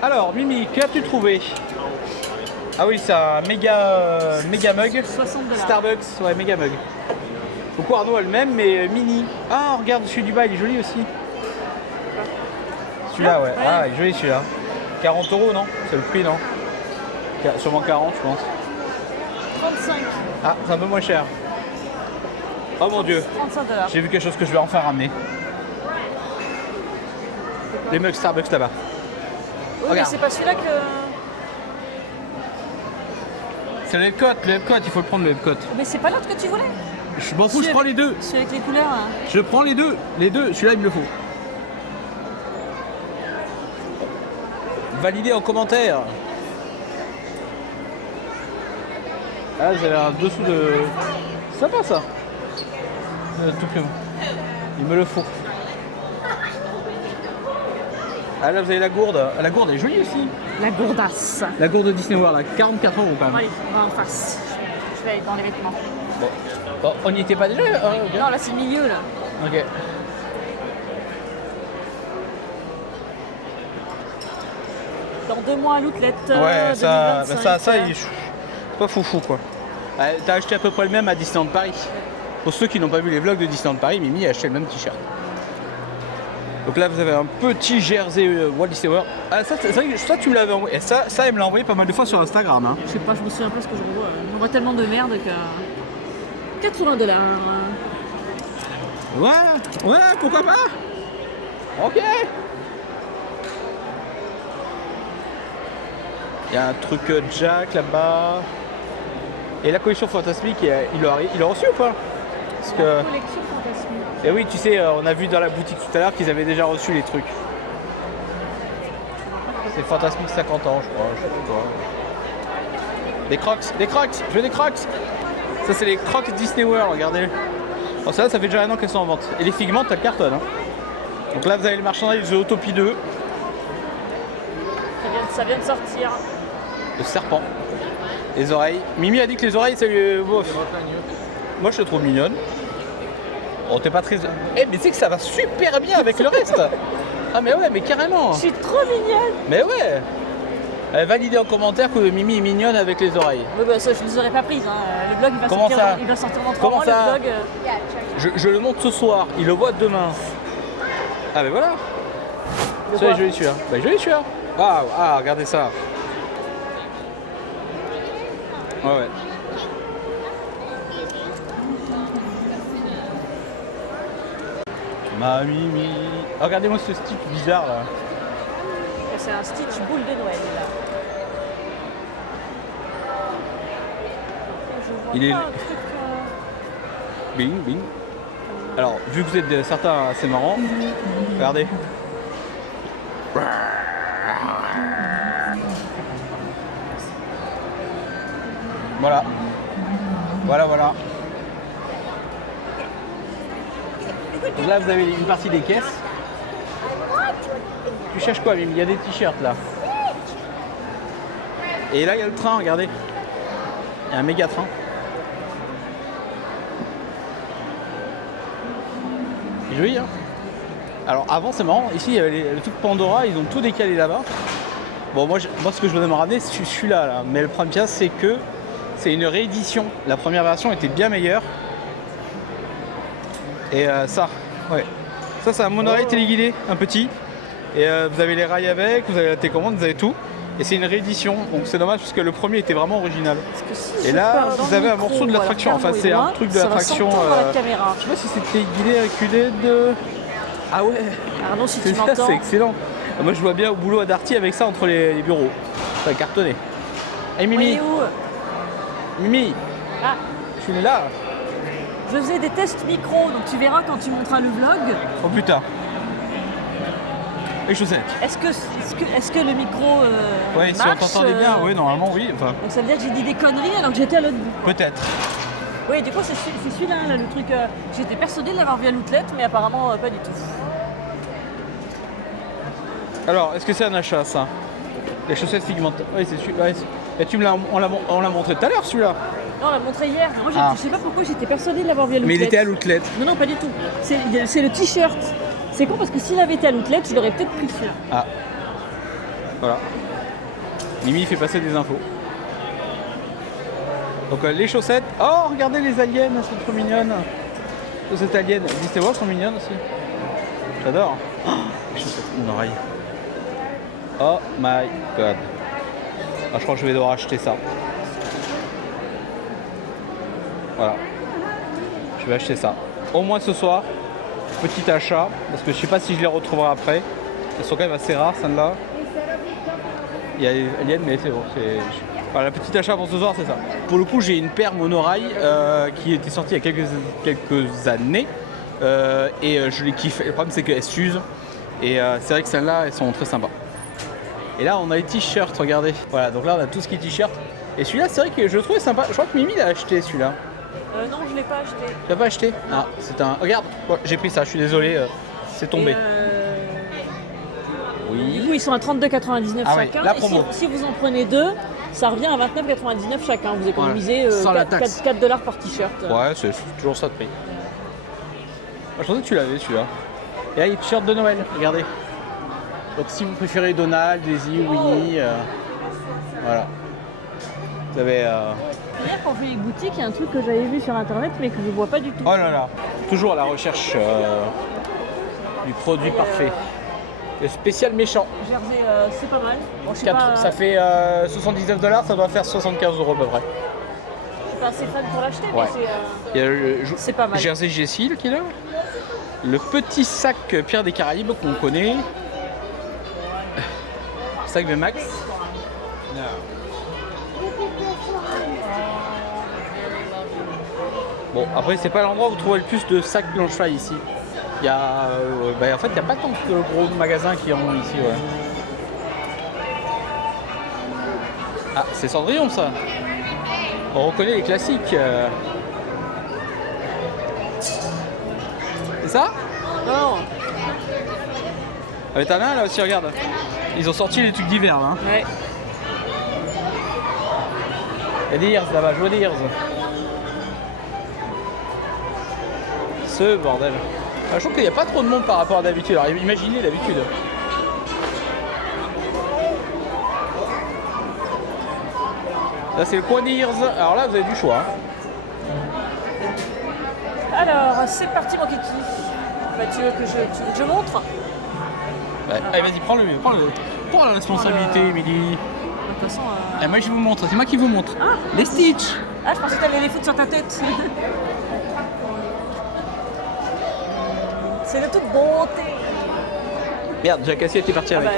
Alors Mimi, qu'as-tu trouvé? Ah oui, c'est un méga mug. 60 $. Starbucks, ouais, méga mug. Beaucoup Arnaud a le même, mais mini. Ah, regarde, celui du bas, il est joli aussi. Celui-là, ouais. Ah, il est joli celui-là. 40 €, non? C'est le prix, non? Sûrement 40, je pense. 35. Ah, c'est un peu moins cher. Oh mon dieu. 35 $. J'ai vu quelque chose que je vais enfin ramener. Les mugs Starbucks là-bas. Oui, mais Regarde. c'est pas celui-là que. C'est le Epcot, il faut le prendre le Epcot. Mais c'est pas l'autre que tu voulais. Je m'en fous, je prends les deux. Celui avec les couleurs là. Je prends les deux, celui-là il me le faut. Validé en commentaire. Ah, vous avez un dessous de. Sympa ça. Tout que il me le faut. Ah là vous avez la gourde. La gourde est jolie aussi. La gourdasse. La gourde de Disney World, là, 44 € quand Bon, même. allez, on va en face. Je vais aller dans les vêtements. Bon, on n'y était pas déjà hein, ok. Non, là c'est le milieu là. Ok. Dans 2 mois à l'outlet. Ouais, ça, 2025. c'est pas foufou quoi. T'as acheté à peu près le même à Disneyland Paris. Pour ceux qui n'ont pas vu les vlogs de Disneyland Paris, Mimi a acheté le même t-shirt. Donc là vous avez un petit jersey Walt Disney World. Ah ça, c'est vrai que ça tu me l'avais envoyé. Et ça elle me l'a envoyé pas mal de fois sur Instagram. Hein. Je sais pas, je me souviens pas ce que je revois. On voit tellement de merde que. 80 $. Ouais, pourquoi pas. Ok. Il y a un truc Jack là-bas. Et la collection fantasmique, il l'a reçu ou pas? Parce que. Collection fantasmique. Et oui, tu sais, on a vu dans la boutique tout à l'heure qu'ils avaient déjà reçu les trucs. C'est fantasmique 50 ans, je crois. Je sais pas quoi. Des crocs, je veux des crocs. Ça c'est les Crocs Disney World, regardez. Bon, ça fait déjà un an qu'elles sont en vente. Et les figments, t'as le carton. Hein. Donc là vous avez le marchandise de Autopie 2. Ça vient de sortir. Le serpent. Les oreilles. Mimi a dit que les oreilles, c'est le bof. Moi je le trouve mignonne. Oh, t'es pas très. Eh, mais c'est que ça va super bien avec le reste. Ah, mais ouais, mais carrément. Je suis trop mignonne. Mais ouais. Validez en commentaire que Mimi est mignonne avec les oreilles. Oui, bah ça, je ne les aurais pas prises. Hein. Le vlog, il va Comment sortir, ça il va sortir dans 3 Comment mois. ça Le vlog. Je le montre ce soir, il le voit demain. Ah, mais voilà. De Ça, quoi joli celui-là. Bah, joli celui-là. Waouh, ah, regardez ça. Ouais, ouais. Ma Mimi. Oh, regardez-moi ce stitch bizarre là. C'est un Stitch boule de Noël. Là. Je vois Il est- pas un truc, Bing, bing. Alors, vu que vous êtes certains assez marrants, regardez. Voilà. Voilà, voilà. Donc là, vous avez une partie des caisses. Tu cherches quoi, Mimi? Il y a des t-shirts là. Et là, il y a le train, regardez. Il y a un méga train. C'est joli, hein. Alors avant, c'est marrant. Ici, il y avait le truc Pandora. Ils ont tout décalé là-bas. Bon, moi, ce que je voulais me ramener, c'est celui-là. Là. Mais le problème, c'est que c'est une réédition. La première version était bien meilleure. Et ça, ouais. Ça, c'est un monorail téléguidé, un petit. Et vous avez les rails avec, vous avez la télécommande, vous avez tout. Et c'est une réédition, donc c'est dommage parce que le premier était vraiment original. parce que si Et je là, parle dans vous le avez un micro, morceau de alors l'attraction. Enfin, Carlo est c'est un loin, truc de ça va l'attraction. s'entendre à la caméra. Je sais pas si c'est téléguidé, reculé de. Ah ouais. Arnaud, si tu C'est ça, m'entends. c'est excellent. Moi, je vois bien au boulot à Darty avec ça entre les bureaux. Ça a cartonné. Hey Oui, Mimi, où Mimi, Ah, je suis là. je faisais des tests micro, donc tu verras quand tu monteras le vlog. Oh putain. Les chaussettes. Est-ce que le micro Ouais, si on marche, t'entendait bien, oui, normalement, oui. Enfin, Donc ça veut dire que j'ai dit des conneries alors que j'étais à l'autre bout. peut-être. Oui, du coup, c'est celui-là, là, le truc. J'étais persuadée de l'avoir vu à l'outlet, mais apparemment pas du tout. Alors, est-ce que c'est un achat, ça? Les chaussettes pigmentées. Oui, c'est celui-là. Ouais, et on l'a montré tout à l'heure, celui-là. Non, on l'a montré hier. Moi, Ah. je sais pas pourquoi j'étais persuadée de l'avoir vu à l'outlet. Mais il était à l'outlet. Non, non, pas du tout. C'est le t-shirt. C'est con parce que s'il avait été à l'outlet, je l'aurais peut-être pris celui-là. Ah. Voilà. Mimi fait passer des infos. Donc les chaussettes. Oh, regardez les aliens, elles sont trop mignonnes. Les chaussettes aliens. Disney World sont mignonnes aussi. J'adore. Oh, les chaussettes, mon oreille. Oh my god. Ah, je crois que je vais devoir acheter ça. Voilà. Je vais acheter ça. Au moins ce soir. Petit achat. Parce que je sais pas si je les retrouverai après. Elles sont quand même assez rares, celles-là. Il y a les aliens, mais c'est bon. Voilà, le petit achat pour ce soir, c'est ça. Pour le coup, j'ai une paire monorail qui était sortie il y a quelques années. Et je les kiffe. Le problème, c'est qu'elles s'usent. Et c'est vrai que celles-là, elles sont très sympas. Et là, on a les t-shirts, regardez. Voilà, donc là, on a tout ce qui est t-shirt. Et celui-là, c'est vrai que je le trouvais sympa. Je crois que Mimi l'a acheté, celui-là. Non, je l'ai pas acheté. Tu l'as pas acheté? Ah, c'est un. Regarde, ouais, j'ai pris ça, je suis désolé, c'est tombé. Du Oui. coup, ils sont à 32,99 Ah oui, chacun. la Et promo. si vous en prenez deux, ça revient à 29,99 chacun. Vous économisez Voilà. Sans la taxe. 4 $ par t-shirt. Ouais, c'est toujours ça de prix. Ah, je pensais que tu l'avais celui-là. Et là, il y a les t-shirts de Noël, regardez. Donc si vous préférez Donald, Daisy, Winnie, voilà. Vous avez. Hier, quand on fait les boutiques, il y a un truc que j'avais vu sur internet mais que je vois pas du tout. Oh là là, toujours à la recherche du produit parfait. Le spécial méchant. Jersey, c'est pas mal. Bon, je suis 4, pas, ça fait 79 $, ça doit faire 75 € à peu près. je suis pas assez fan pour l'acheter, Ouais. mais Il y a le c'est pas mal. Jersey Jessie qui est là. Le petit sac Pierre des Caraïbes qu'on connaît. Sac de Max. Bon, après, c'est pas l'endroit où vous trouvez le plus de sacs Blanchefly ici. Il y a, en fait, il n'y a pas tant de gros magasins qui en ont ici. Ouais. Ah, c'est Cendrillon ça. On reconnaît les classiques. C'est ça? Non. Ah, mais t'en as un là aussi, regarde. Ils ont sorti les trucs d'hiver là. Hein. Ouais. Il y a des Ears là-bas, je vois des Ears. Ce bordel. Ah, je trouve qu'il n'y a pas trop de monde par rapport à d'habitude. Alors imaginez d'habitude. Là c'est le coin des Ears. Alors là vous avez du choix. Hein. Alors, c'est parti mon kiki. Bah, tu veux que je montre? Ouais. Allez vas-y, prends-le. Prends la responsabilité, Émilie. De toute façon... Et moi je vous montre, c'est moi qui vous montre. Ah. Les Stitch. Ah, je pensais que t'allais les foutre sur ta tête. C'est de toute bonté. Merde, Jacques Cassier était parti Ah avec. bah,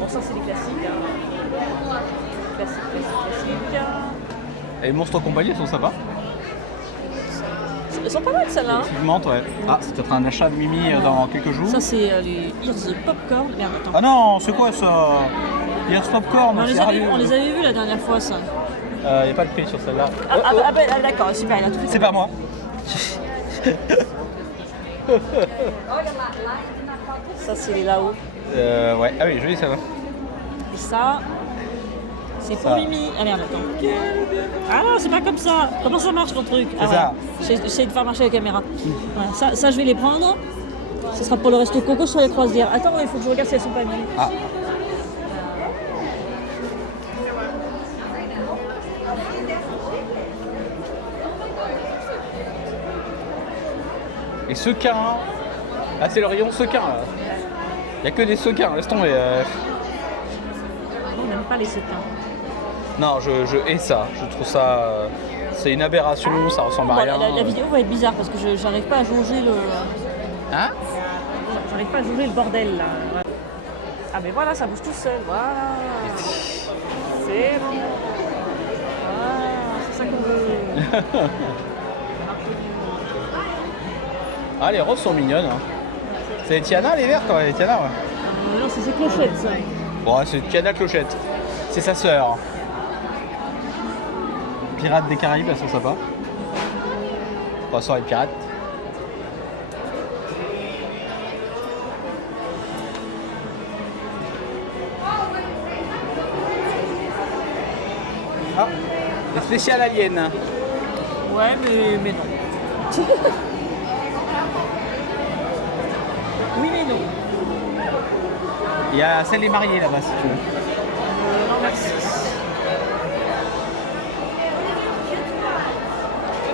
bon, ça c'est les classiques. Hein. Classique. Et les monstres compagnie, elles sont sympas. Elles sont pas mal celles-là. Hein. Effectivement, ouais. Ah, c'est peut-être un achat de Mimi dans quelques jours. Ça c'est les Ears Popcorn. Merde, attends. Ah non, c'est quoi ça? Ears Popcorn, Mais on les avait vus la dernière fois ça. Il n'y a pas le prix sur celle-là. D'accord, super, il a tout fait. C'est pas moi. Ça c'est les là-haut. Ouais, ah oui, joli ça va. Et ça, c'est pour Ça. Mimi. Ah merde, attends. Ah non, c'est pas comme ça. Comment ça marche ton truc? C'est ça. J'essaie de faire marcher la caméra. Voilà, ça, je vais les prendre. Ce sera pour le resto Coco sur les croisières. Attends, il faut que je regarde si elles sont pas mises. Ah. Et sequins. Ah, c'est le rayon sequins là. Il n'y a que des sequins, laisse tomber. On n'aime pas les sequins. Non, je hais ça. Je trouve ça. C'est une aberration, ça ressemble à Bon, rien. la vidéo va être bizarre parce que j'arrive pas à jauger le. Hein? J'arrive pas à jauger le bordel là. Ah mais voilà, ça bouge tout seul. Voilà. C'est bon. Voilà, c'est ça qu'on veut. Ah, les roses sont mignonnes. Hein. C'est Tiana les verts quand même, Tiana ouais. Non, c'est ses clochettes ça. Bon, c'est Tiana Clochette. C'est sa sœur. Pirates des Caraïbes, elles sont sympas. Passons les pirates. Ah, les spéciales aliens. Ouais, mais non. Oui, mais non. Il y a celle des mariés là-bas si tu veux. Non, merci.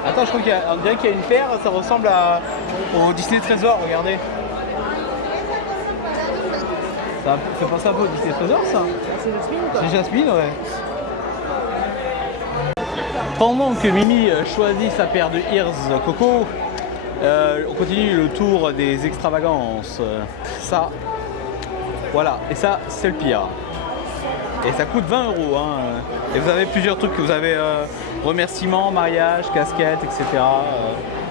Attends, je crois qu'on dirait qu'il y a une paire, ça ressemble au Disney Trésor, regardez. Ça fait penser un peu au Disney Trésor ça. C'est Jasmine quoi. C'est Jasmine, ouais. Pendant que Mimi choisit sa paire de Ears Coco, on continue le tour des extravagances. Ça, voilà, et ça c'est le pire. Et ça coûte 20 €. Hein. Et vous avez plusieurs trucs, vous avez remerciements, mariage, casquette, etc.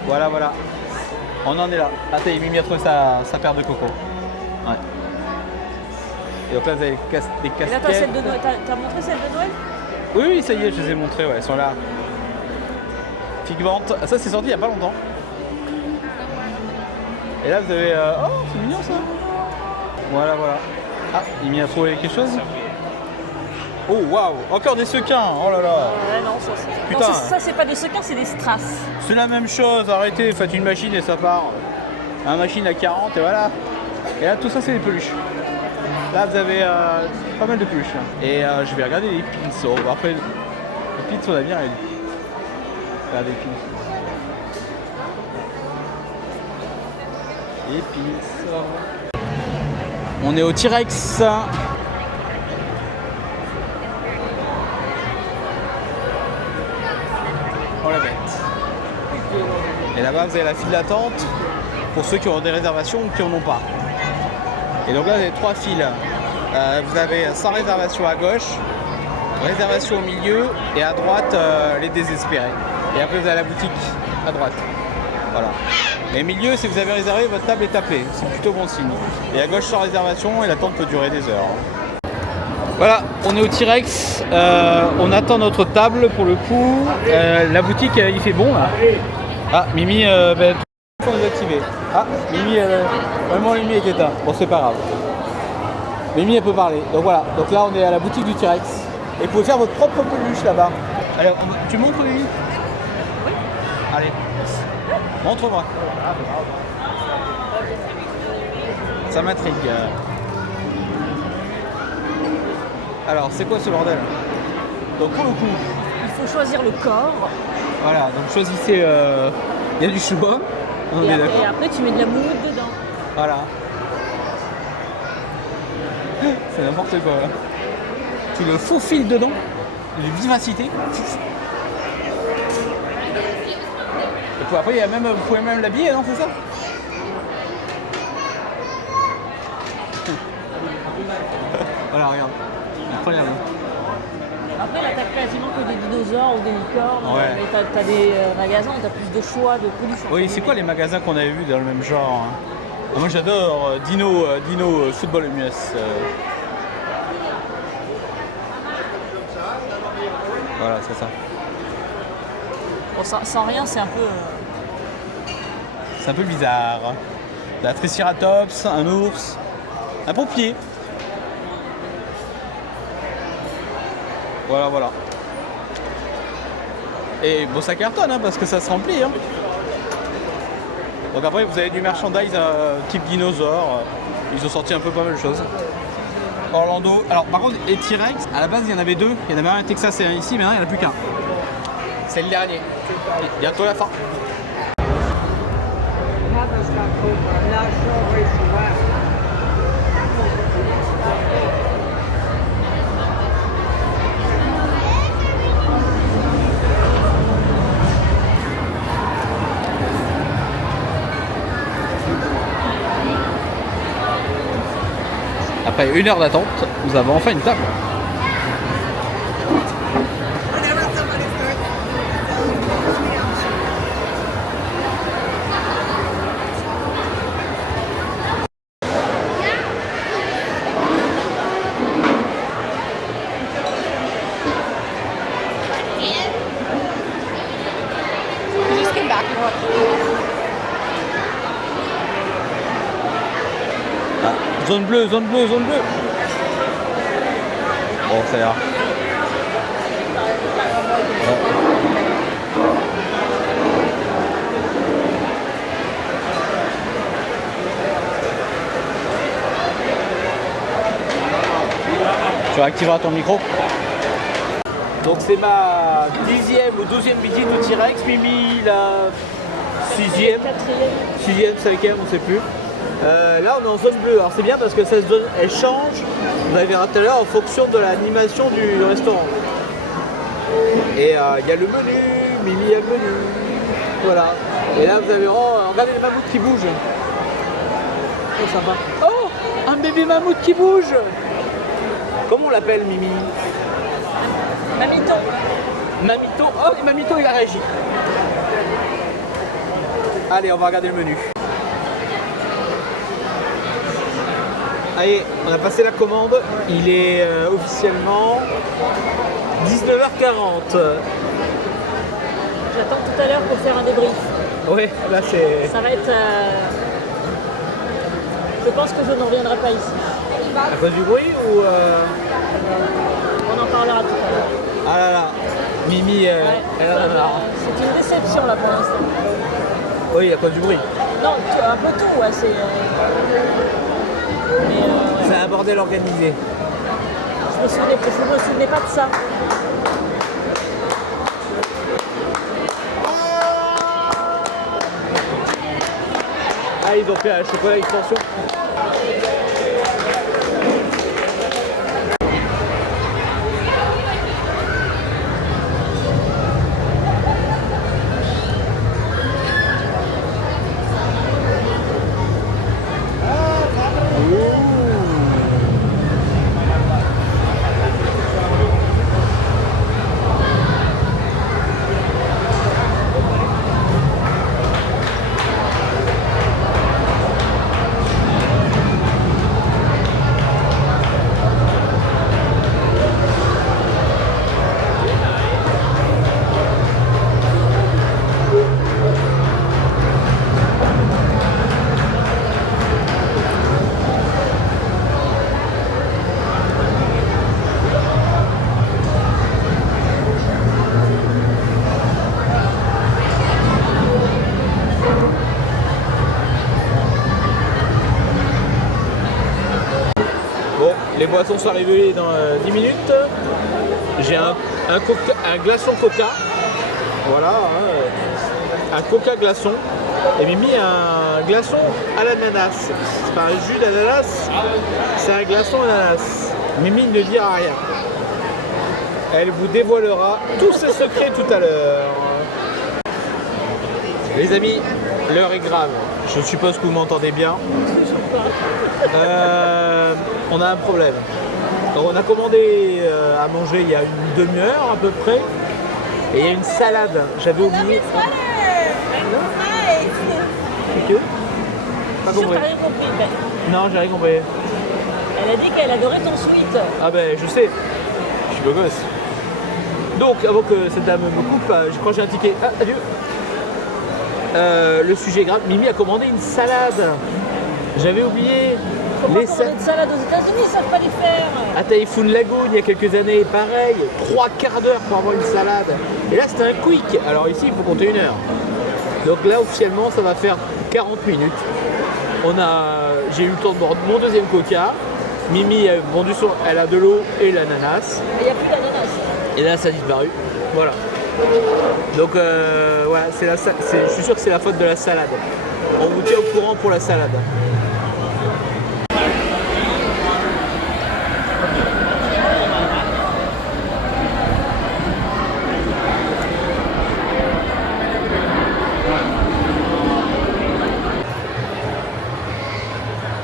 Voilà, voilà. On en est là. Attends, Mimi a trouvé sa paire de coco. Ouais. Et donc là, vous avez des Et là, casquettes. t'as montré celle de Noël? Oui, oui, ça y est, je les ai montrées, ouais, elles sont là. Figvente. Ça, c'est sorti il n'y a pas longtemps. Et là, vous avez... Oh, c'est mignon ça. Voilà, voilà. Ah, Mimi a trouvé quelque chose. Oh, waouh, encore des sequins. Oh là là. Ouais, non, ça c'est... Putain. Non, ça c'est pas des sequins, c'est des strass. C'est la même chose, arrêtez, faites une machine et ça part. Une machine à 40 et voilà. Et là, tout ça, c'est des peluches. Là, vous avez pas mal de peluches. Et je vais regarder les pins. Oh, après, les pins, on a bien réussi. Regardez les pins. Les pins. On est au T-Rex. Oh la bête. Et là-bas, vous avez la file d'attente pour ceux qui ont des réservations ou qui n'en ont pas. Et donc là, vous avez 3 files. Vous avez sans réservation à gauche, réservation au milieu et à droite, les désespérés. Et après, vous avez la boutique à droite. Voilà. Et au milieu, si vous avez réservé, votre table est tapée. C'est plutôt bon signe. Et à gauche, sans réservation, et l'attente peut durer des heures. Voilà, on est au T-Rex. On attend notre table pour le coup. La boutique, il fait bon là. Ah, Mimi, Ils sont désactivés. Ah, Mimi, vraiment Mimi est éteinte. Bon, c'est pas grave. Mimi, elle peut parler. Donc voilà. Donc là, on est à la boutique du T-Rex. Et vous pouvez faire votre propre peluche là-bas. Allez, tu montres, Mimi? Oui. Allez. Montre-moi. Ça m'intrigue. Alors, c'est quoi ce bordel? Donc pour le coup, Il faut choisir le corps. voilà, donc choisissez, il y a du choix, on Et est après, d'accord. après, tu mets de la moumoute dedans. Voilà. C'est n'importe quoi. Là. Tu le faufiles dedans, de vivacité. Et puis après, il y a même, vous pouvez même l'habiller, non, c'est ça? Voilà, regarde. Incroyable. Après, là, t'as quasiment que des dinosaures ou des licornes. Ouais. Mais t'as des magasins où t'as plus de choix de peluches. Oui, c'est quoi les magasins qu'on avait vus dans le même genre? Ah, moi j'adore Dino Football MS. Voilà, c'est ça. Bon, sans rien, c'est un peu. C'est un peu bizarre. La Triceratops, un ours, un pompier. Voilà, voilà. Et bon, ça cartonne hein, parce que ça se remplit. Hein. Donc après, vous avez du merchandise type dinosaure. Ils ont sorti un peu pas mal de choses. Orlando. Alors par contre, les T-Rex, à la base, il y en avait deux. Il y en avait un à Texas et un ici, mais maintenant, il n'y en a plus qu'un. C'est le dernier. Bientôt la fin. Après 1 heure d'attente, nous avons enfin une table. Ah, zone bleue, zone bleue, zone bleue. Bon, ça ira. Tu réactiveras ton micro. Donc c'est ma 10e ou 12e visite au T-Rex. Mimi la 6e, 6e, 5e, on ne sait plus. Là on est en zone bleue, alors c'est bien parce que cette zone elle change, vous allez verra tout à l'heure en fonction de l'animation du restaurant. Et il y a le menu, Mimi a le menu, voilà. Et là vous avez regardez les mammouths qui bougent. Oh sympa. Oh, un bébé mammouth qui bouge. Comment on l'appelle Mimi? Mamito. Mamito, oh Mamito il a réagi. Allez on va regarder le menu. Allez, on a passé la commande, il est officiellement 19h40. J'attends tout à l'heure pour faire un débrief. Ouais, là c'est... Ça va être. Je pense que je ne reviendrai pas ici. À cause du bruit ou... On en parlera tout à l'heure. Ah là là, Mimi, elle en a marre. C'est une déception là pour l'instant. Oui, à cause du bruit. Non, un peu tout, ouais, c'est. C'est un bordel organisé. Je me souvenais pas de ça. Ah, ils ont fait un chocolat extension. boissons sont arrivées dans 10 minutes. J'ai un glaçon coca. Voilà, un coca glaçon. Et Mimi a un glaçon à l'ananas. C'est pas un jus d'ananas, c'est un glaçon à l'ananas. Mimi ne dira rien. Elle vous dévoilera tous ses secrets tout à l'heure. Les amis, l'heure est grave. Je suppose que vous m'entendez bien. On a un problème. Donc on a commandé à manger il y a une demi-heure à peu près. Et il y a une salade. J'avais oublié. Que pas Sûr, compris. t'as rien compris, Ben. Non, j'ai rien compris. Elle a dit qu'elle adorait ton sweat. Ah ben je sais. Je suis beau gosse. Donc avant que cette dame me coupe, je crois que j'ai un ticket. Ah, adieu. Le sujet est grave. Mimi a commandé une salade. J'avais oublié. Faut pas commander de salade aux États-Unis, ils savent pas les faire. À Typhoon Lagoon, il y a quelques années, pareil, 3/4 d'heure pour avoir une salade. Et là, c'était un quick. Alors ici, il faut compter une heure. Donc là, officiellement, ça va faire 40 minutes. J'ai eu le temps de boire mon deuxième coca. Mimi a vendu elle a de l'eau et l'ananas. Il n'y a plus d'ananas. Et là, ça a disparu. Voilà. Donc voilà, je suis sûr que c'est la faute de la salade. On vous tient au courant pour la salade.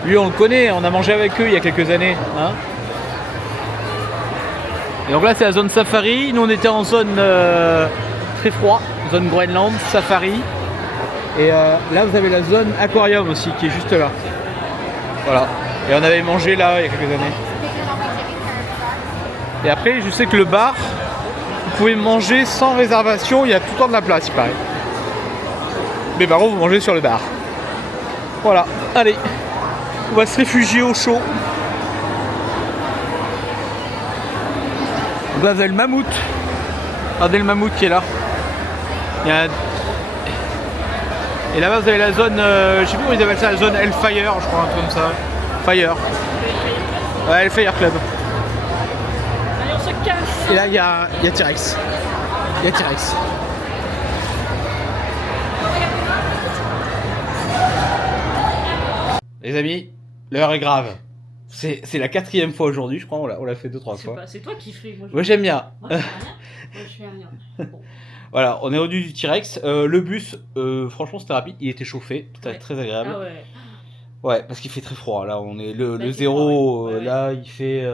Lui, on le connaît, on a mangé avec eux il y a quelques années. Hein, et donc là, c'est la zone safari. Nous, on était en zone très froid, zone Groenland, safari. Et là, vous avez la zone aquarium aussi, qui est juste là. Voilà. Et on avait mangé là il y a quelques années. Et après, je sais que le bar, vous pouvez manger sans réservation. Il y a tout le temps de la place, il paraît. Mais par contre, vous mangez sur le bar. Voilà. Allez. On va se réfugier au chaud. Donc là, vous avez le mammouth. Regardez le mammouth qui est là. Et là-bas, vous avez la zone, je sais plus comment ils appellent ça, la zone Hellfire, je crois, un truc comme ça. Fire. Ouais, Hellfire Club. Allez, on se casse. Et là, il y a T-Rex. Il y a T-Rex. Les amis, l'heure est grave. C'est la 4e fois aujourd'hui, je crois, on l'a fait 2-3 fois. C'est toi qui fais. Moi j'aime bien. Moi, je fais rien. Bon. Voilà, on est revenu du T-Rex. Le bus, franchement, c'était rapide. Il était chauffé, c'était très agréable. Ah ouais. Ouais, parce qu'il fait très froid. Là, on est le il fait 0. froid, ouais. Là, il fait.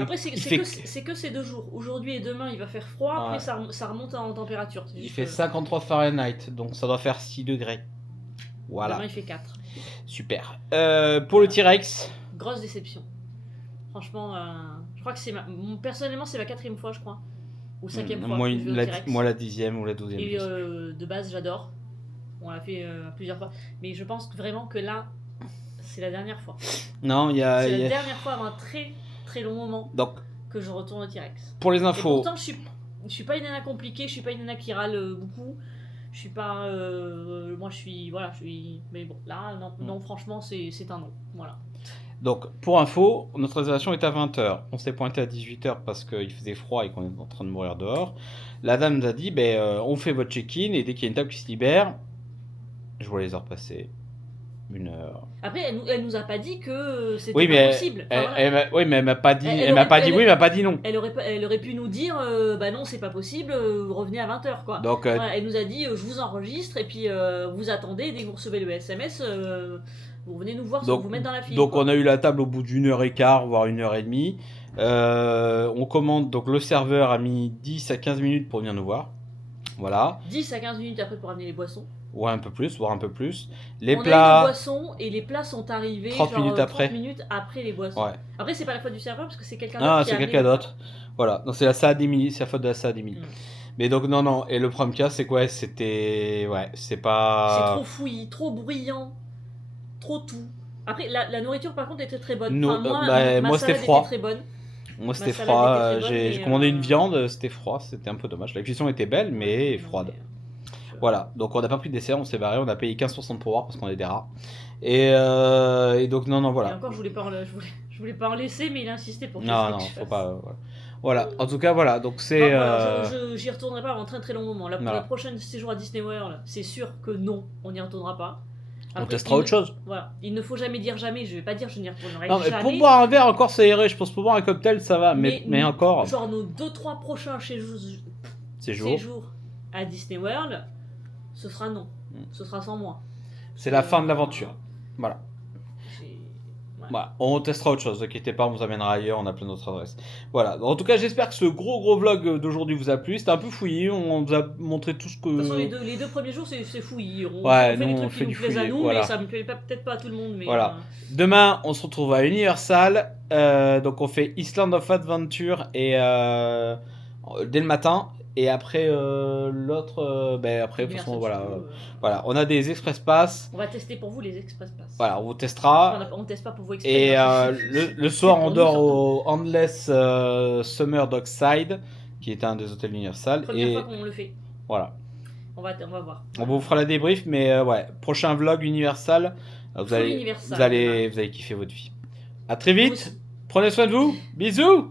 Après, c'est que ces 2 jours. Aujourd'hui et demain, il va faire froid. Après, ça remonte en température. Il fait 53 Fahrenheit, donc ça doit faire 6 degrés. Voilà. Demain, il fait 4. Super. Pour le T-Rex. Grosse déception. Franchement, je crois que personnellement, c'est ma 4e fois, je crois. Ou 5e fois. Moi, que je vais au T-Rex. moi, la 10e ou la 12e. Et de base, j'adore. On l'a fait plusieurs fois. Mais je pense vraiment que là, c'est la dernière fois. Non, il y a. C'est la dernière fois avant un très très long moment Donc, que je retourne au T-Rex. pour les Et infos. pourtant, je suis pas une nana compliquée, je suis pas une nana qui râle beaucoup. Je suis pas. Moi, je suis. Voilà, je suis. Mais bon, là, non franchement, c'est un non. Voilà. Donc, pour info, notre réservation est à 20h. On s'est pointé à 18h parce qu'il faisait froid et qu'on est en train de mourir dehors. La dame nous a dit, on fait votre check-in et dès qu'il y a une table qui se libère, je vois les heures passer. 1 heure. Après, elle nous a pas dit que c'était Oui, pas possible. Oui, mais elle m'a pas dit. Elle m'a pas aurait- dit elle- oui, elle m'a pas dit non. Elle aurait pu nous dire, bah non, c'est pas possible, revenez à 20h, quoi. Donc, Voilà, elle nous a dit, je vous enregistre, et puis vous attendez, dès que vous recevez le SMS, vous venez nous voir, vous mettre dans la file. Donc, quoi. on a eu la table au bout d'1h15, voire 1h30. On commande, donc le serveur a mis 10 à 15 minutes pour venir nous voir. Voilà. 10 à 15 minutes après pour amener les boissons. Ouais, un peu plus, voire un peu plus. On a eu les boissons, et les plats sont arrivés 30 minutes après. 30 minutes après les boissons. Ouais. Après, c'est pas la faute du serveur, parce que c'est quelqu'un d'autre. Ah, qui c'est a quelqu'un amené les d'autre. Voilà, donc c'est la salade d'Emily, c'est la faute de la salade d'Emily. Mais donc non, et le problème qu'il y a, c'est quoi? C'était... Ouais, c'est pas... C'est trop fouillis, trop bruyant, trop tout. Après, la nourriture, par contre, était très bonne. Non, Enfin, moi, c'était salade froid. était très bonne. Moi, c'était salade froid. était très bonne, J'ai mais, commandé une viande, c'était froid, c'était un peu dommage. La cuisson était belle, mais froide. Voilà, donc on n'a pas pris de dessert, on s'est barré, on a payé 15% de pourboire parce qu'on est des rats. Et donc non, Et voilà. encore, je voulais voulais pas en laisser, mais il a insisté pour que Non, je non, le faut fasse. pas. Voilà. En tout cas, voilà. Donc c'est. Non, voilà, j'y retournerai pas avant un très très long moment. Voilà. La prochaine séjour à Disney World, c'est sûr que non, on n'y retournera pas. On Après, testera autre chose. Voilà, il ne faut jamais dire jamais. Je vais pas dire je n'y retournerai Non, mais jamais. pour boire un verre encore, ça irait. Je pense pour boire un cocktail, ça va. Mais encore. Genre nos 2-3 prochains Séjour. séjours à Disney World, ce sera non. Ce sera sans moi. C'est la fin de l'aventure. Voilà. J'ai- ouais. Voilà, on testera autre chose, ne vous inquiétez pas, on vous amènera ailleurs, on a plein d'autres adresses. Voilà, en tout cas j'espère que ce gros vlog d'aujourd'hui vous a plu, c'était un peu fouillis, on vous a montré tout ce que... De toute façon, les deux premiers jours, c'est fouillis. On Ouais, fait nous, des on trucs fait qui du nous plaisent à fouillis, nous, voilà. mais ça me plaît peut-être pas à tout le monde. Mais Voilà. Demain, on se retrouve à Universal, donc on fait Island of Adventure et dès le matin, et après l'autre, après de toute façon voilà, on a des Express Pass, On va tester pour vous les Express Pass. voilà, on vous testera. On teste pas pour vous Express Et Pass. le soir, pour on nous, dort surtout. au Endless Summer Dockside, qui est un des hôtels Universal. Première Et fois qu'on le fait. voilà. On va voir. On vous fera la débrief, mais ouais, prochain vlog Universal, vous Full allez, Universal, vous allez kiffer votre vie. À très vite. Prenez soin de vous. Bisous.